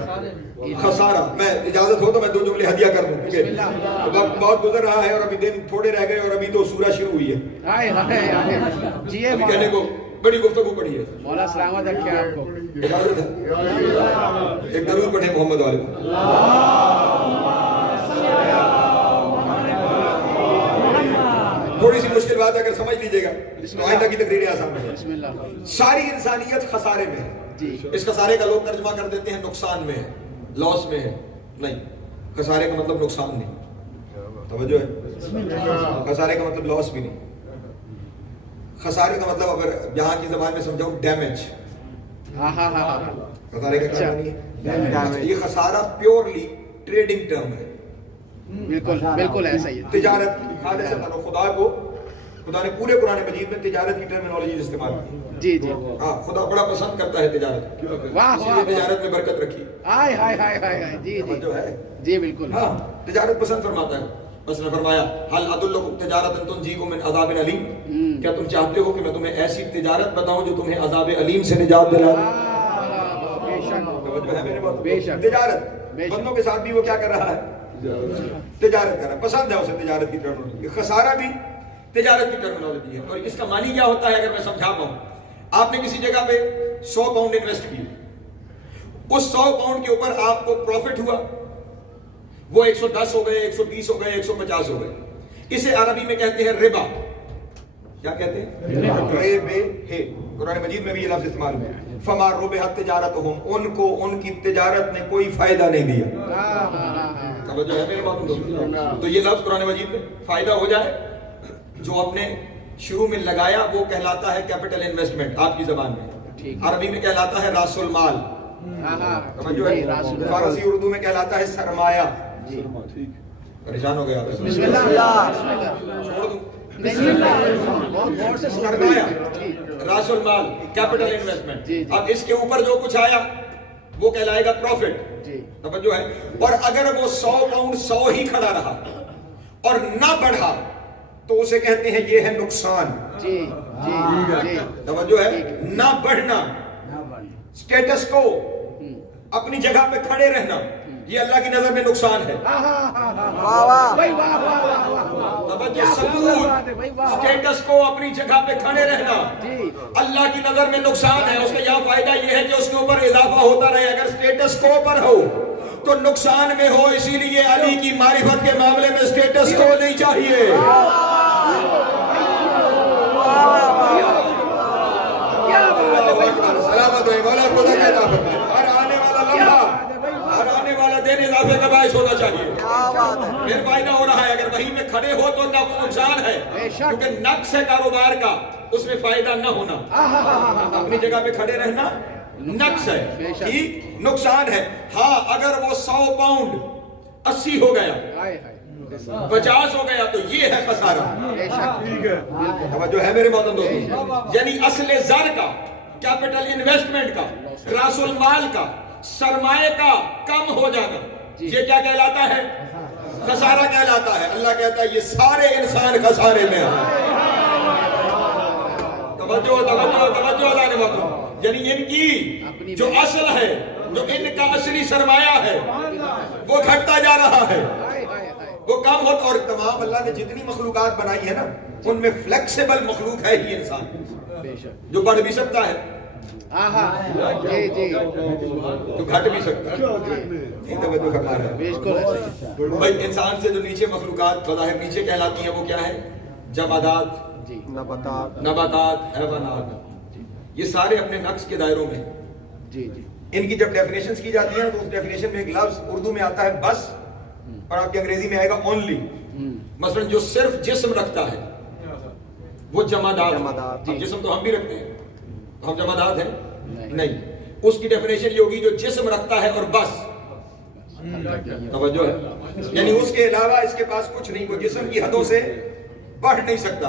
خسارہ. میں اجازت ہو تو میں 2 جملے ہدیہ کر دوں کیونکہ وقت بہت گزر رہا ہے اور ابھی دن تھوڑے رہ گئے اور ابھی تو سورہ شروع ہوئی ہے. ابھی کہنے کو بڑی گفتگو پڑی ہے. مولا سلامت رکھے آپ کو. اجازت ہے ایک درود پڑھیں محمد والے. تھوڑی سی مشکل بات ہے اگر سمجھ لیجئے گا تو آئندہ کی تقریریں آسان ہیں. ساری انسانیت خسارے میں ہے. اس خسارے کا لوگ ترجمہ کر دیتے ہیں نقصان میں ہے، لاس میں ہے. نہیں، خسارے کا مطلب نقصان نہیں. توجہ ہے؟ خسارے کا مطلب لاس بھی نہیں. خسارے کا مطلب اگر یہاں کی زبان میں سمجھاؤں ڈیمیج. خسارے کا کیا معنی ہے؟ یہ خسارہ پیورلی ٹریڈنگ ٹرم ہے. بالکل بالکل ایسا ہی ہے. تجارت خالص خدا نے پورے قرآن مجید میں تجارت کی ٹرمینالوجی استعمال کی. جی جی. ہاں خدا بڑا پسند کرتا ہے تجارت. واہ اسی لیے تجارت میں برکت رکھی. ہائے ہائے ہائے ہائے. جی جی جو ہے جی بالکل. ہاں تجارت پسند فرماتا ہے. بس نے فرمایا حل ادلکم تجارت تنجیکم من عذاب علیم. کیا تم چاہتے ہو کہ میں تمہیں ایسی تجارت بتاؤں جو تمہیں عذاب علیم سے نجات دلائے؟ بے شک جو ہے میرے بات بے شک. تجارت بندوں کے ساتھ بھی وہ کیا کر رہا ہے؟ تجارت کر رہا ہے. پسند ہے اسے تجارت کی ٹرمینالوجی. خسارہ بھی تجارت کی ٹرمینالوجی ہے. اور اس کا معنی کیا ہوتا ہے اگر میں سمجھا پاؤں؟ آپ نے کسی جگہ پہ 100 پاؤنڈ انویسٹ کیے. اس 100 پاؤنڈ کے اوپر آپ کو پروفٹ ہوا. وہ 110 ہو گئے, 120 ہو گئے, 150 ہو گئے. اسے عربی میں کہتے ہیں ربا. کیا کہتے ہیں؟ ربے ہے. قرآن مجید میں بھی یہ لفظ استعمال ہوا ہے. فما ربحت تجارتہم, ان کو ان کی تجارت نے کوئی فائدہ نہیں دیا. توجہ ہے میرے بات؟ تو یہ لفظ قرآن مجید میں فائدہ ہو جائے جو اپنے شروع میں لگایا وہ کہلاتا ہے کیپٹل انویسٹمنٹ آپ کی زبان میں. عربی میں کہلاتا ہے راس المال. توجہ ہے. فارسی اردو میں کہلاتا ہے سرمایہ. پریشان ہو گیا بسم اللہ. چھوڑ دوں. بہت غور سے سرمایہ, راس المال, کیپٹل انویسٹمنٹ. اب اس کے اوپر جو کچھ آیا وہ کہلائے گا پروفٹ. توجہ ہے. اور اگر وہ 100 پاؤنڈ 100 ہی کھڑا رہا اور نہ بڑھا تو اسے کہتے ہیں یہ ہے نقصان. جی جی جی. توجہ ہے. نہ بڑھنا, سٹیٹس کو, اپنی جگہ پہ کھڑے رہنا, یہ اللہ کی نظر میں نقصان ہے. توجہ, سکون, سٹیٹس کو, اپنی جگہ پہ کھڑے رہنا اللہ کی نظر میں نقصان ہے. اس کا یہاں فائدہ یہ ہے کہ اس کے اوپر اضافہ ہوتا رہے. اگر سٹیٹس کو پر ہو تو نقصان میں ہو. اسی لیے علی کی معرفت کے معاملے میں سٹیٹس کو نہیں چاہیے. سلامت ہے مولا خدا کا اضافہ. ہر آنے والا لمحہ, ہر آنے والا دن اضافے کا باعث ہونا چاہیے. پھر فائدہ ہو رہا ہے. اگر وہیں میں کھڑے ہو تو نقصان ہے, کیونکہ نقص ہے کاروبار کا, اس میں فائدہ نہ ہونا. اپنی جگہ پہ کھڑے رہنا نقص ہے, ٹھیک, نقصان ہے. ہاں اگر وہ 100 پاؤنڈ 80 ہو گیا, 50 ہو گیا تو یہ ہے خسارہ. توجہ ہے میرے محترم دوستو. یعنی اصل زر کا, کیپٹل انویسٹمنٹ کا, راس المال کا, سرمایہ کا کم ہو جانا, یہ کیا کہلاتا ہے؟ خسارہ کہلاتا ہے. اللہ کہتا ہے یہ سارے انسان خسارے میں ہیں. توجہ توجہ توجہ اللہ نے محترم. یعنی ان کی جو اصل ہے, جو ان کا اصلی سرمایہ ہے, وہ گھٹتا جا رہا ہے, وہ کم ہوتا. اور تمام اللہ نے جتنی مخلوقات بنائی ہے نا, ان میں فلیکسیبل مخلوق ہے ہی انسان, جو بڑھ بھی سکتا ہے, جی جی, جو گھٹ بھی سکتا ہے. توجہ فرما رہے ہیں بھائی. انسان سے جو نیچے مخلوقات بظاہر نیچے کہلاتی ہیں وہ کیا ہے؟ جمادات, نباتات, حیوانات. یہ سارے اپنے نقص کے دائروں میں. جی جی. ان کی جب ڈیفینیشنز کی جاتی ہیں تو اس ڈیفینیشن میں ایک لفظ اردو میں آتا ہے بس, اور آپ کی انگریزی میں آئے گا اونلی. مثلا جو صرف جسم رکھتا ہے وہ جمادات. جسم تو ہم بھی رکھتے ہیں, تو ہم جمادات ہیں نہیں. اس کی ڈیفینیشن یہ ہوگی جو جسم رکھتا ہے اور بس. توجہ ہے. یعنی اس کے علاوہ اس کے پاس کچھ نہیں. وہ جسم کی حدوں سے بڑھ نہیں سکتا.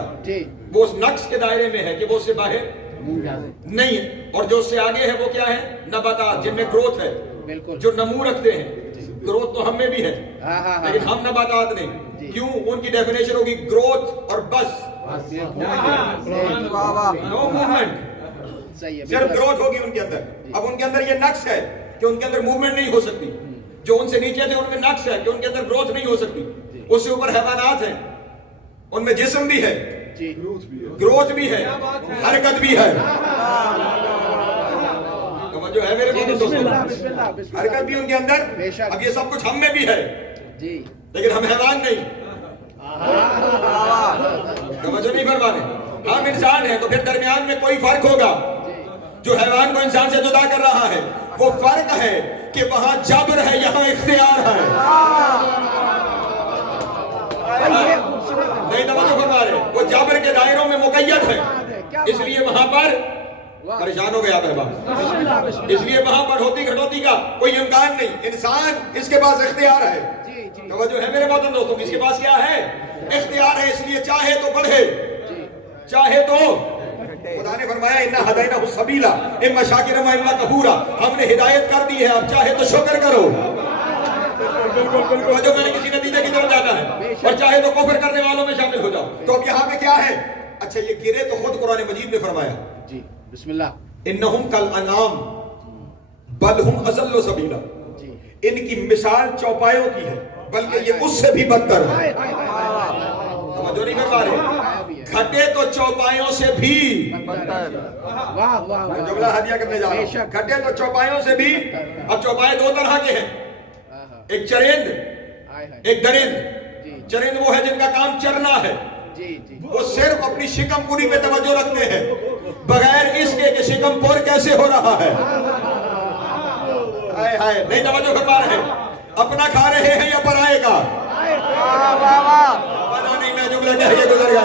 وہ اس نقص کے دائرے میں ہے کہ وہ اس سے باہر نہیں ہے. اور جو اس سے آگے ہے وہ کیا ہے؟ نباتات, جن میں گروتھ ہے, جو نمو رکھتے ہیں. گروتھ تو ہم میں بھی ہے لیکن ہم نباتات نہیں. کیوں؟ ان کی ڈیفینیشن ہوگی گروتھ اور بس, نو موومنٹ. صرف گروتھ ہوگی ان کے اندر. اب ان کے اندر یہ نقص ہے کہ ان کے اندر موومنٹ نہیں ہو سکتی. جو ان سے نیچے تھے ان میں نقص ہے کہ ان کے اندر گروتھ نہیں ہو سکتی. اس سے اوپر حیوانات ہیں, ان میں جسم بھی ہے, گروتھ بھی ہے, حرکت بھی ہے. جو ہے میرے دوستو, حرکت بھی ان کے اندر. اب یہ سب کچھ ہم میں بھی ہے لیکن ہم حیوان نہیں. توجہ نہیں فرما رہے. ہم انسان ہیں تو پھر درمیان میں کوئی فرق ہوگا. جو حیوان کو انسان سے جدا کر رہا ہے وہ فرق ہے کہ وہاں جبر ہے, یہاں اختیار ہے. نہیں توجہ فرما رہے. وہ جبر کے دائروں میں مقید ہے, اس لیے وہاں پر پریشان ہو گیا بہبا. اس لیے وہاں بڑھوتی گھٹوتی کا کوئی امکان نہیں. انسان اس کے پاس اختیار ہے. توجہ ہے میرے محترم دوستوں، اس کے پاس کیا ہے؟ اختیار ہے، اس لیے چاہے تو بڑھے چاہے تو، خدا نے فرمایا اِنَّا هَدَيْنَاهُ السَّبِيلَ اِمَّا شَاكِرًا وَإِمَّا كَفُورًا، ہم نے ہدایت کر دی ہے، اب چاہے تو شکر کرو، جو میں نے کسی نتیجے کی طرف جانا ہے، اور چاہے تو کفر کرنے والوں میں شامل ہو جاؤ۔ تو اب یہاں پہ کیا ہے؟ اچھا یہ گرے تو خود قرآن مجید نے فرمایا جی بسم اللہ، اِنَّهُمْ كَالْأَنْعَامِ بَلْ هُمْ أَضَلُّ سَبِيلًا، ان کی مثال چوپایوں کی ہے بلکہ یہ اس سے بھی بدتر ہے۔ توجہ نہیں کر پا رہے، کھٹے تو چوپایوں سے بھی بدتر۔ واہ واہ میں جملہ ہدیہ کرنے جا رہا ہوں، کھٹے تو چوپایوں سے بھی۔ اب چوپائے دو طرح کے ہیں، ایک چرند ایک درند۔ چرند وہ ہے جن کا کام چرنا ہے، وہ صرف اپنی شکم پوری پہ توجہ رکھتے ہیں بغیر اس کے کہ شکم پور کیسے ہو رہا ہے، نہیں توجہ کر پا رہے، اپنا کھا رہے ہیں یا پرائے کا، پتا نہیں میں جملہ کہہ کے گزر گیا۔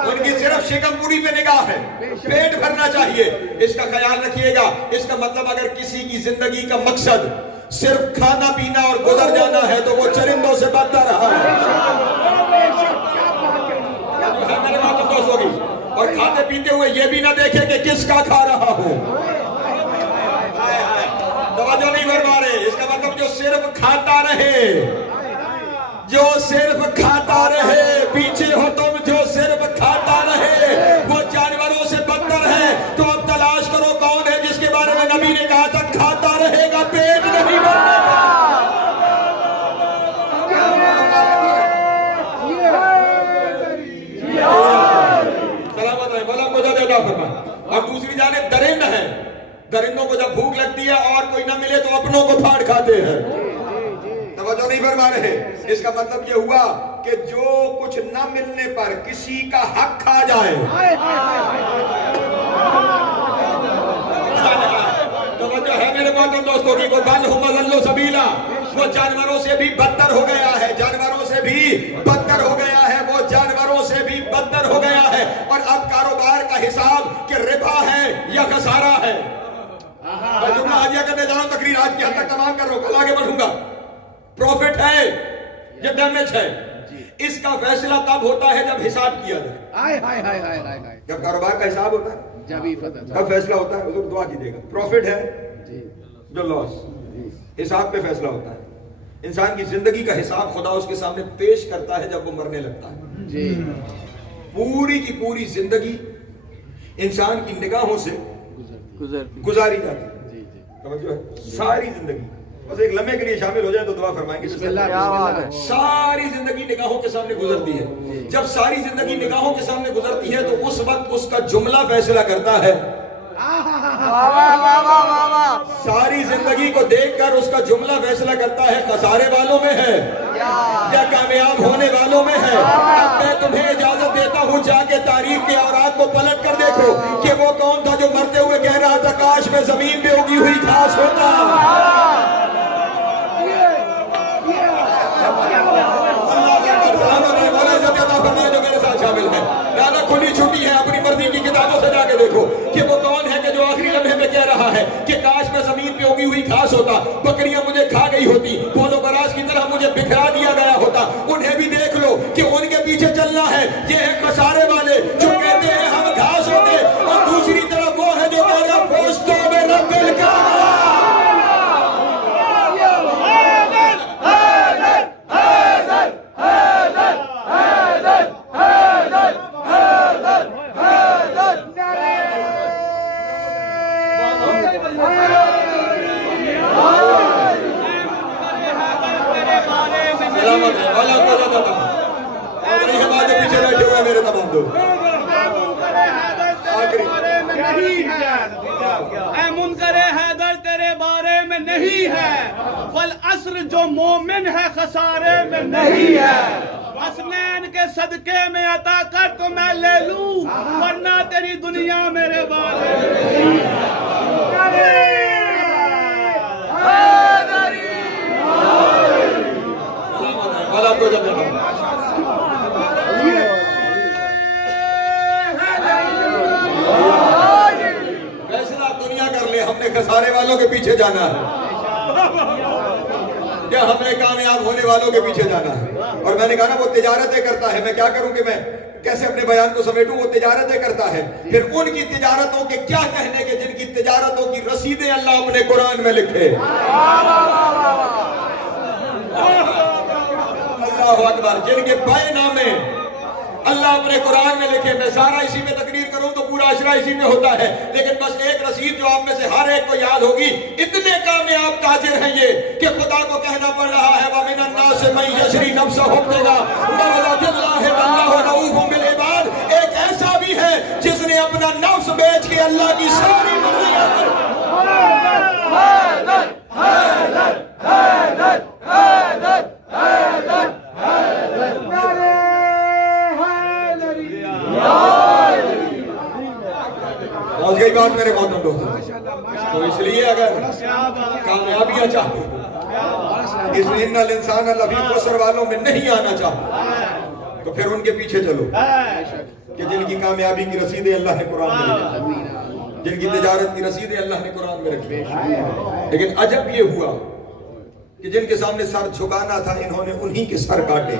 ان کی صرف شکم پوری پہ نگاہ ہے، پیٹ بھرنا چاہیے، اس کا خیال رکھیے گا۔ اس کا مطلب اگر کسی کی زندگی کا مقصد صرف کھانا پینا اور گزر جانا ہے تو وہ چرندوں سے بدتر رہا ہے۔ میرے بات دوست ہوگی، اور کھاتے پیتے ہوئے یہ بھی نہ دیکھے کہ کس کا کھا رہا ہوں، توجہ نہیں فرما رہے۔ اس کا مطلب جو صرف کھاتا رہے، جو صرف کھاتا رہے، پیچھے ہو تم جو صرف کھاتا رہے، وہ جانوروں سے بدتر ہے۔ تو اب تلاش کرو کون ہے جس کے بارے میں نبی نے کہا تھا کھاتا رہے گا پیٹ نہیں بھرنے گا۔ سلامت رہے، مولا مجھے عطا فرمائے۔ اب دوسری جانب درند ہے، درندوں کو جب بھوک لگتی ہے اور کوئی نہ ملے تو اپنوں کو پھاڑ کھاتے ہیں، توجہ نہیں فرما رہے۔ اس کا مطلب یہ ہوا کہ جو کچھ نہ ملنے پر کسی کا حق کھا جائے، توجہ ہے میرے محترم دوستوں کی، وہ بل ہم اضل سبیلا، وہ جانوروں سے بھی بدتر ہو گیا ہے، جانوروں سے بھی بدتر ہو گیا ہے، وہ جانوروں سے بھی بدتر ہو گیا ہے۔ اور اب کاروبار کا حساب کہ ربا ہے یا خسارہ ہے۔ میں جملہ ہدیہ کرنے جا رہا ہوں، تقریر آج کی حد تک تمام کر رہا ہوں، کل آگے بڑھوں گا۔ پروفٹ ہے یا ڈیمیج ہے، اس کا فیصلہ تب ہوتا ہے جب حساب کیا جائے۔ جب کاروبار کا حساب ہوتا ہے تب فیصلہ ہوتا ہے، حضور دعا کیجیے گا۔ پروفٹ ہے جو لاس، حساب پہ فیصلہ ہوتا ہے۔ انسان کی زندگی کا حساب خدا اس کے سامنے پیش کرتا ہے جب وہ مرنے لگتا ہے۔ پوری کی پوری زندگی انسان کی نگاہوں سے گزاری جاتی ہے، توجہ ہے، ساری زندگی بس ایک لمحے کے لیے شامل ہو جائے تو دعا فرمائیں گے۔ ساری زندگی نگاہوں کے سامنے گزرتی ہے، جب ساری زندگی نگاہوں کے سامنے گزرتی ہے تو اس وقت اس کا جملہ فیصلہ کرتا ہے۔ ساری زندگی کو دیکھ کر اس کا جملہ فیصلہ کرتا ہے خسارے والوں میں ہے یا کامیاب ہونے والوں میں ہے۔ اب میں تمہیں اجازت دیتا ہوں، جا کے تاریخ کے اوراق کو پلٹ کر دیکھو کہ وہ کون تھا جو مرتے ہوئے کہہ رہا تھا کاش میں زمین پہ اگی ہوئی گھاس ہوتا۔ جو میرے ساتھ شامل ہے، زیادہ کھلی چھٹی ہے، اپنی مرضی کی کتابوں سے جا کے دیکھو کہ وہ کون ہے کہ جو آخری لمحے میں کہہ رہا ہے کہ کاش میں زمین پہ اگی ہوئی گھاس ہوتا، بکریاں مجھے کھا گئی ہوتی، پولو براز کی طرح مجھے بکھرا دیا گیا ہوتا۔ انہیں بھی دیکھ لو کہ ان کے پیچھے چلنا ہے، یہ ہے خسارے والے جو کہتے ہیں ہم گھاس ہوتے، اور دوسری طرف وہ ہے جو کہہ رہا پوچھتوں میں رب الکعبہ۔ میرے تمام دوست اے منکر حیدر تیرے بارے میں نہیں ہے، والعصر جو مومن ہے خسارے میں نہیں ہے۔ حسنین کے صدقے میں عطا کر تو میں لے لوں، ورنہ تیری دنیا میرے بارے میں نہیں ہے۔ فیصلہ دنیا کر لے، ہم نے خسارے والوں کے پیچھے جانا ہے۔ کیا ہم نے کامیاب ہونے والوں کے پیچھے جانا ہے؟ اور میں نے کہا نا وہ تجارتیں کرتا ہے، میں کیا کروں کہ میں کیسے اپنے بیان کو سمیٹوں؟ وہ تجارتیں کرتا ہے، پھر ان کی تجارتوں کے کیا کہنے کے جن کی تجارتوں کی رسیدیں اللہ اپنے قرآن میں لکھے۔ اللہ اکبر، جن کے بائے نامے اللہ اپنے قرآن میں لکھے۔ میں سارا اسی میں تقریر کروں تو پورا اشرا اسی میں ہوتا ہے، لیکن بس ایک رسید جو آپ میں سے ہر ایک کو یاد ہوگی۔ اتنے کامیاب تاجر ہیں یہ کہ خدا کو کہنا پڑ رہا ہے وَمِنَ النَّاسِ مَن يَشْرِي نَفْسَهُ ابْتِغَاءَ مَرْضَاتِ اللَّهِ وَاللَّهُ رَءُوفٌ بِالْعِبَادِ۔ ایک ایسا بھی ہے جس نے اپنا نفس بیچ کے اللہ کی ساری مرضیاں پہنچ گئی بات میرے محترم دوستو۔ تو اس لیے اگر کامیابیاں چاہتے اس ان الانسان لفی خسر والوں میں نہیں آنا چاہتے تو پھر ان کے پیچھے چلو کہ جن کی کامیابی کی رسیدیں اللہ نے قرآن میں رکھی، جن کی تجارت کی رسیدیں اللہ نے قرآن میں رکھی۔ لیکن عجب یہ ہوا کہ جن کے سامنے سر جھکانا تھا انہوں نے انہی کے سر کاٹے۔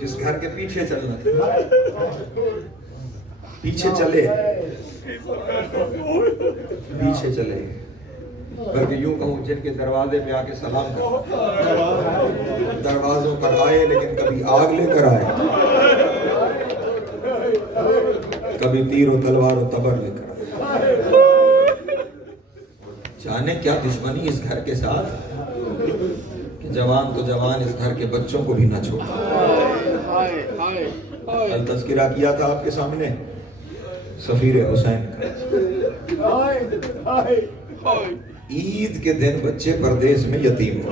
جس گھر کے پیچھے چلنا تھا پیچھے چلے، پیچھے چلے، بلکہ یوں کہوں جن کے دروازے پہ آ کے سلام کر، دروازوں پر آئے لیکن کبھی آگ لے کر آئے، کبھی تیر و تلوار و تبر لے کر آئے۔ جانے کیا دشمنی اس گھر کے ساتھ کہ جوان تو جوان اس گھر کے بچوں کو بھی نہ چھوڑا۔ تذکرہ کیا تھا آپ کے سامنے سفیر حسین کا۔ عید کے دن بچے پردیس میں یتیم ہو،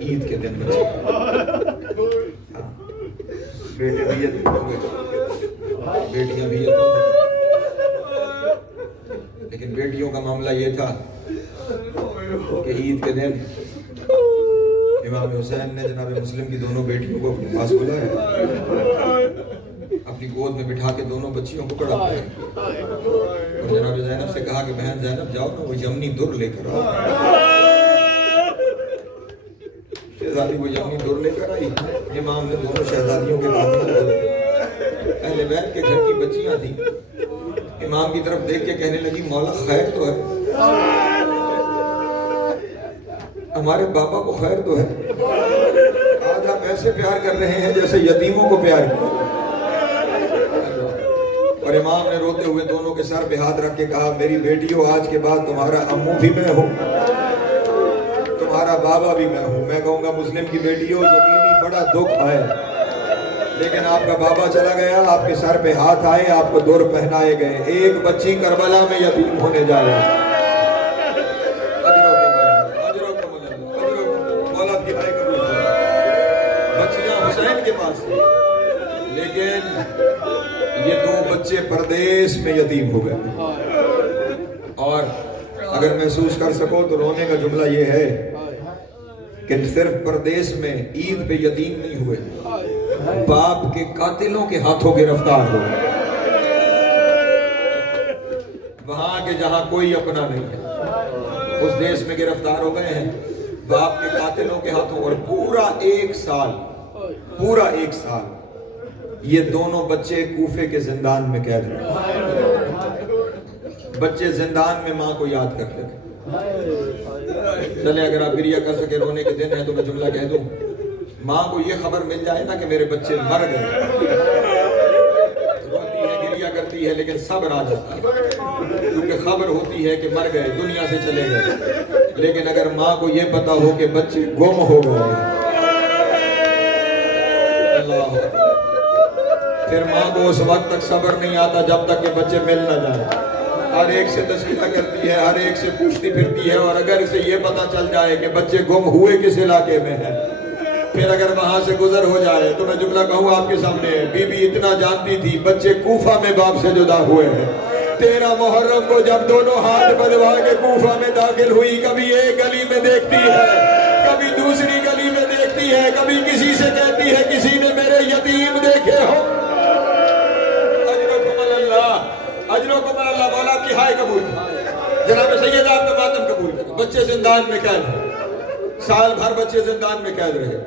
عید کے دن بچے، بیٹے بھی یتیم ہو گئے، بیٹیاں بھی یتیم ہو گئے، لیکن بیٹیوں کا معاملہ یہ تھا کہ عید کے دن امام حسین نے جناب مسلم کی دونوں بیٹیوں کو اپنے پاس بلایا، اپنی گود میں بٹھا کے دونوں بچیوں کو کڑا پایا اور جناب زینب سے کہا کہ بہن زینب جاؤ نا وہ یمنی در لے کر آؤ۔ شہزادی وہ یمنی در لے کر آئی، امام نے دونوں شہزادیوں کے ہاتھ اہل بیت کے گھر کی بچیاں تھیں، امام کی طرف دیکھ کے کہنے لگی مولا خیر تو ہے، ہمارے بابا کو خیر تو ہے، آج آپ ایسے پیار کر رہے ہیں جیسے یتیموں کو پیار کیا۔ اور امام نے روتے ہوئے دونوں کے سر پہ ہاتھ رکھ کے کہا میری بیٹیوں آج کے بعد تمہارا امو بھی میں ہوں، تمہارا بابا بھی میں ہوں۔ میں کہوں گا مسلم کی بیٹیوں یتیمی بڑا دکھ ہے، لیکن آپ کا بابا چلا گیا، آپ کے سر پہ ہاتھ آئے، آپ کو دور پہنائے گئے، ایک بچی کربلا میں یتیم ہونے جا رہی ہے۔ لیکن یہ دو بچے پردیس میں یتیم ہو گئے، اور اگر محسوس کر سکو تو رونے کا جملہ یہ ہے کہ صرف پردیس میں عید پہ یتیم نہیں ہوئے، باپ کے قاتلوں کے ہاتھوں گرفتار ہو گئے، وہاں کے جہاں کوئی اپنا نہیں ہے اس دیش میں گرفتار ہو گئے ہیں باپ کے قاتلوں کے ہاتھوں، اور پورا ایک سال یہ دونوں بچے کوفے کے زندان میں قید رہے، بچے زندان میں ماں کو یاد کر لگے۔ چلے اگر آپ گریہ کر سکے، رونے کے دن ہے تو میں جملہ کہہ دوں، ماں کو یہ خبر مل جائے نا کہ میرے بچے مر گئے، روتی ہے گریہ کرتی ہے لیکن صبر آ جاتا ہے، کیونکہ خبر ہوتی ہے کہ مر گئے، دنیا سے چلے گئے۔ لیکن اگر ماں کو یہ پتا ہو کہ بچے گم ہو گئے، پھر ماں کو اس وقت تک صبر نہیں آتا جب تک کہ بچے مل نہ جائیں، ہر ایک سے تذکرہ کرتی ہے، ہر ایک سے پوچھتی پھرتی ہے، اور اگر اسے یہ پتا چل جائے کہ بچے گم ہوئے کس علاقے میں ہیں، پھر اگر وہاں سے گزر ہو جائے تو میں جملہ کہوں آپ کے سامنے، بی بی اتنا جانتی تھی بچے کوفہ میں باپ سے جدا ہوئے ہیں۔ 13 محرم کو جب دونوں ہاتھ بدوا کے کوفہ میں داخل ہوئی، کبھی ایک گلی میں دیکھتی ہے، کبھی دوسری گلی میں دیکھتی ہے، کبھی کسی سے کہتی ہے کسی نے میرے یتیم دیکھے ہو، قبول کرے، جناب سید آپ کا ماتم قبول کرے۔ بچے زندان میں قید، سال بھر بچے زندان میں قید رہے۔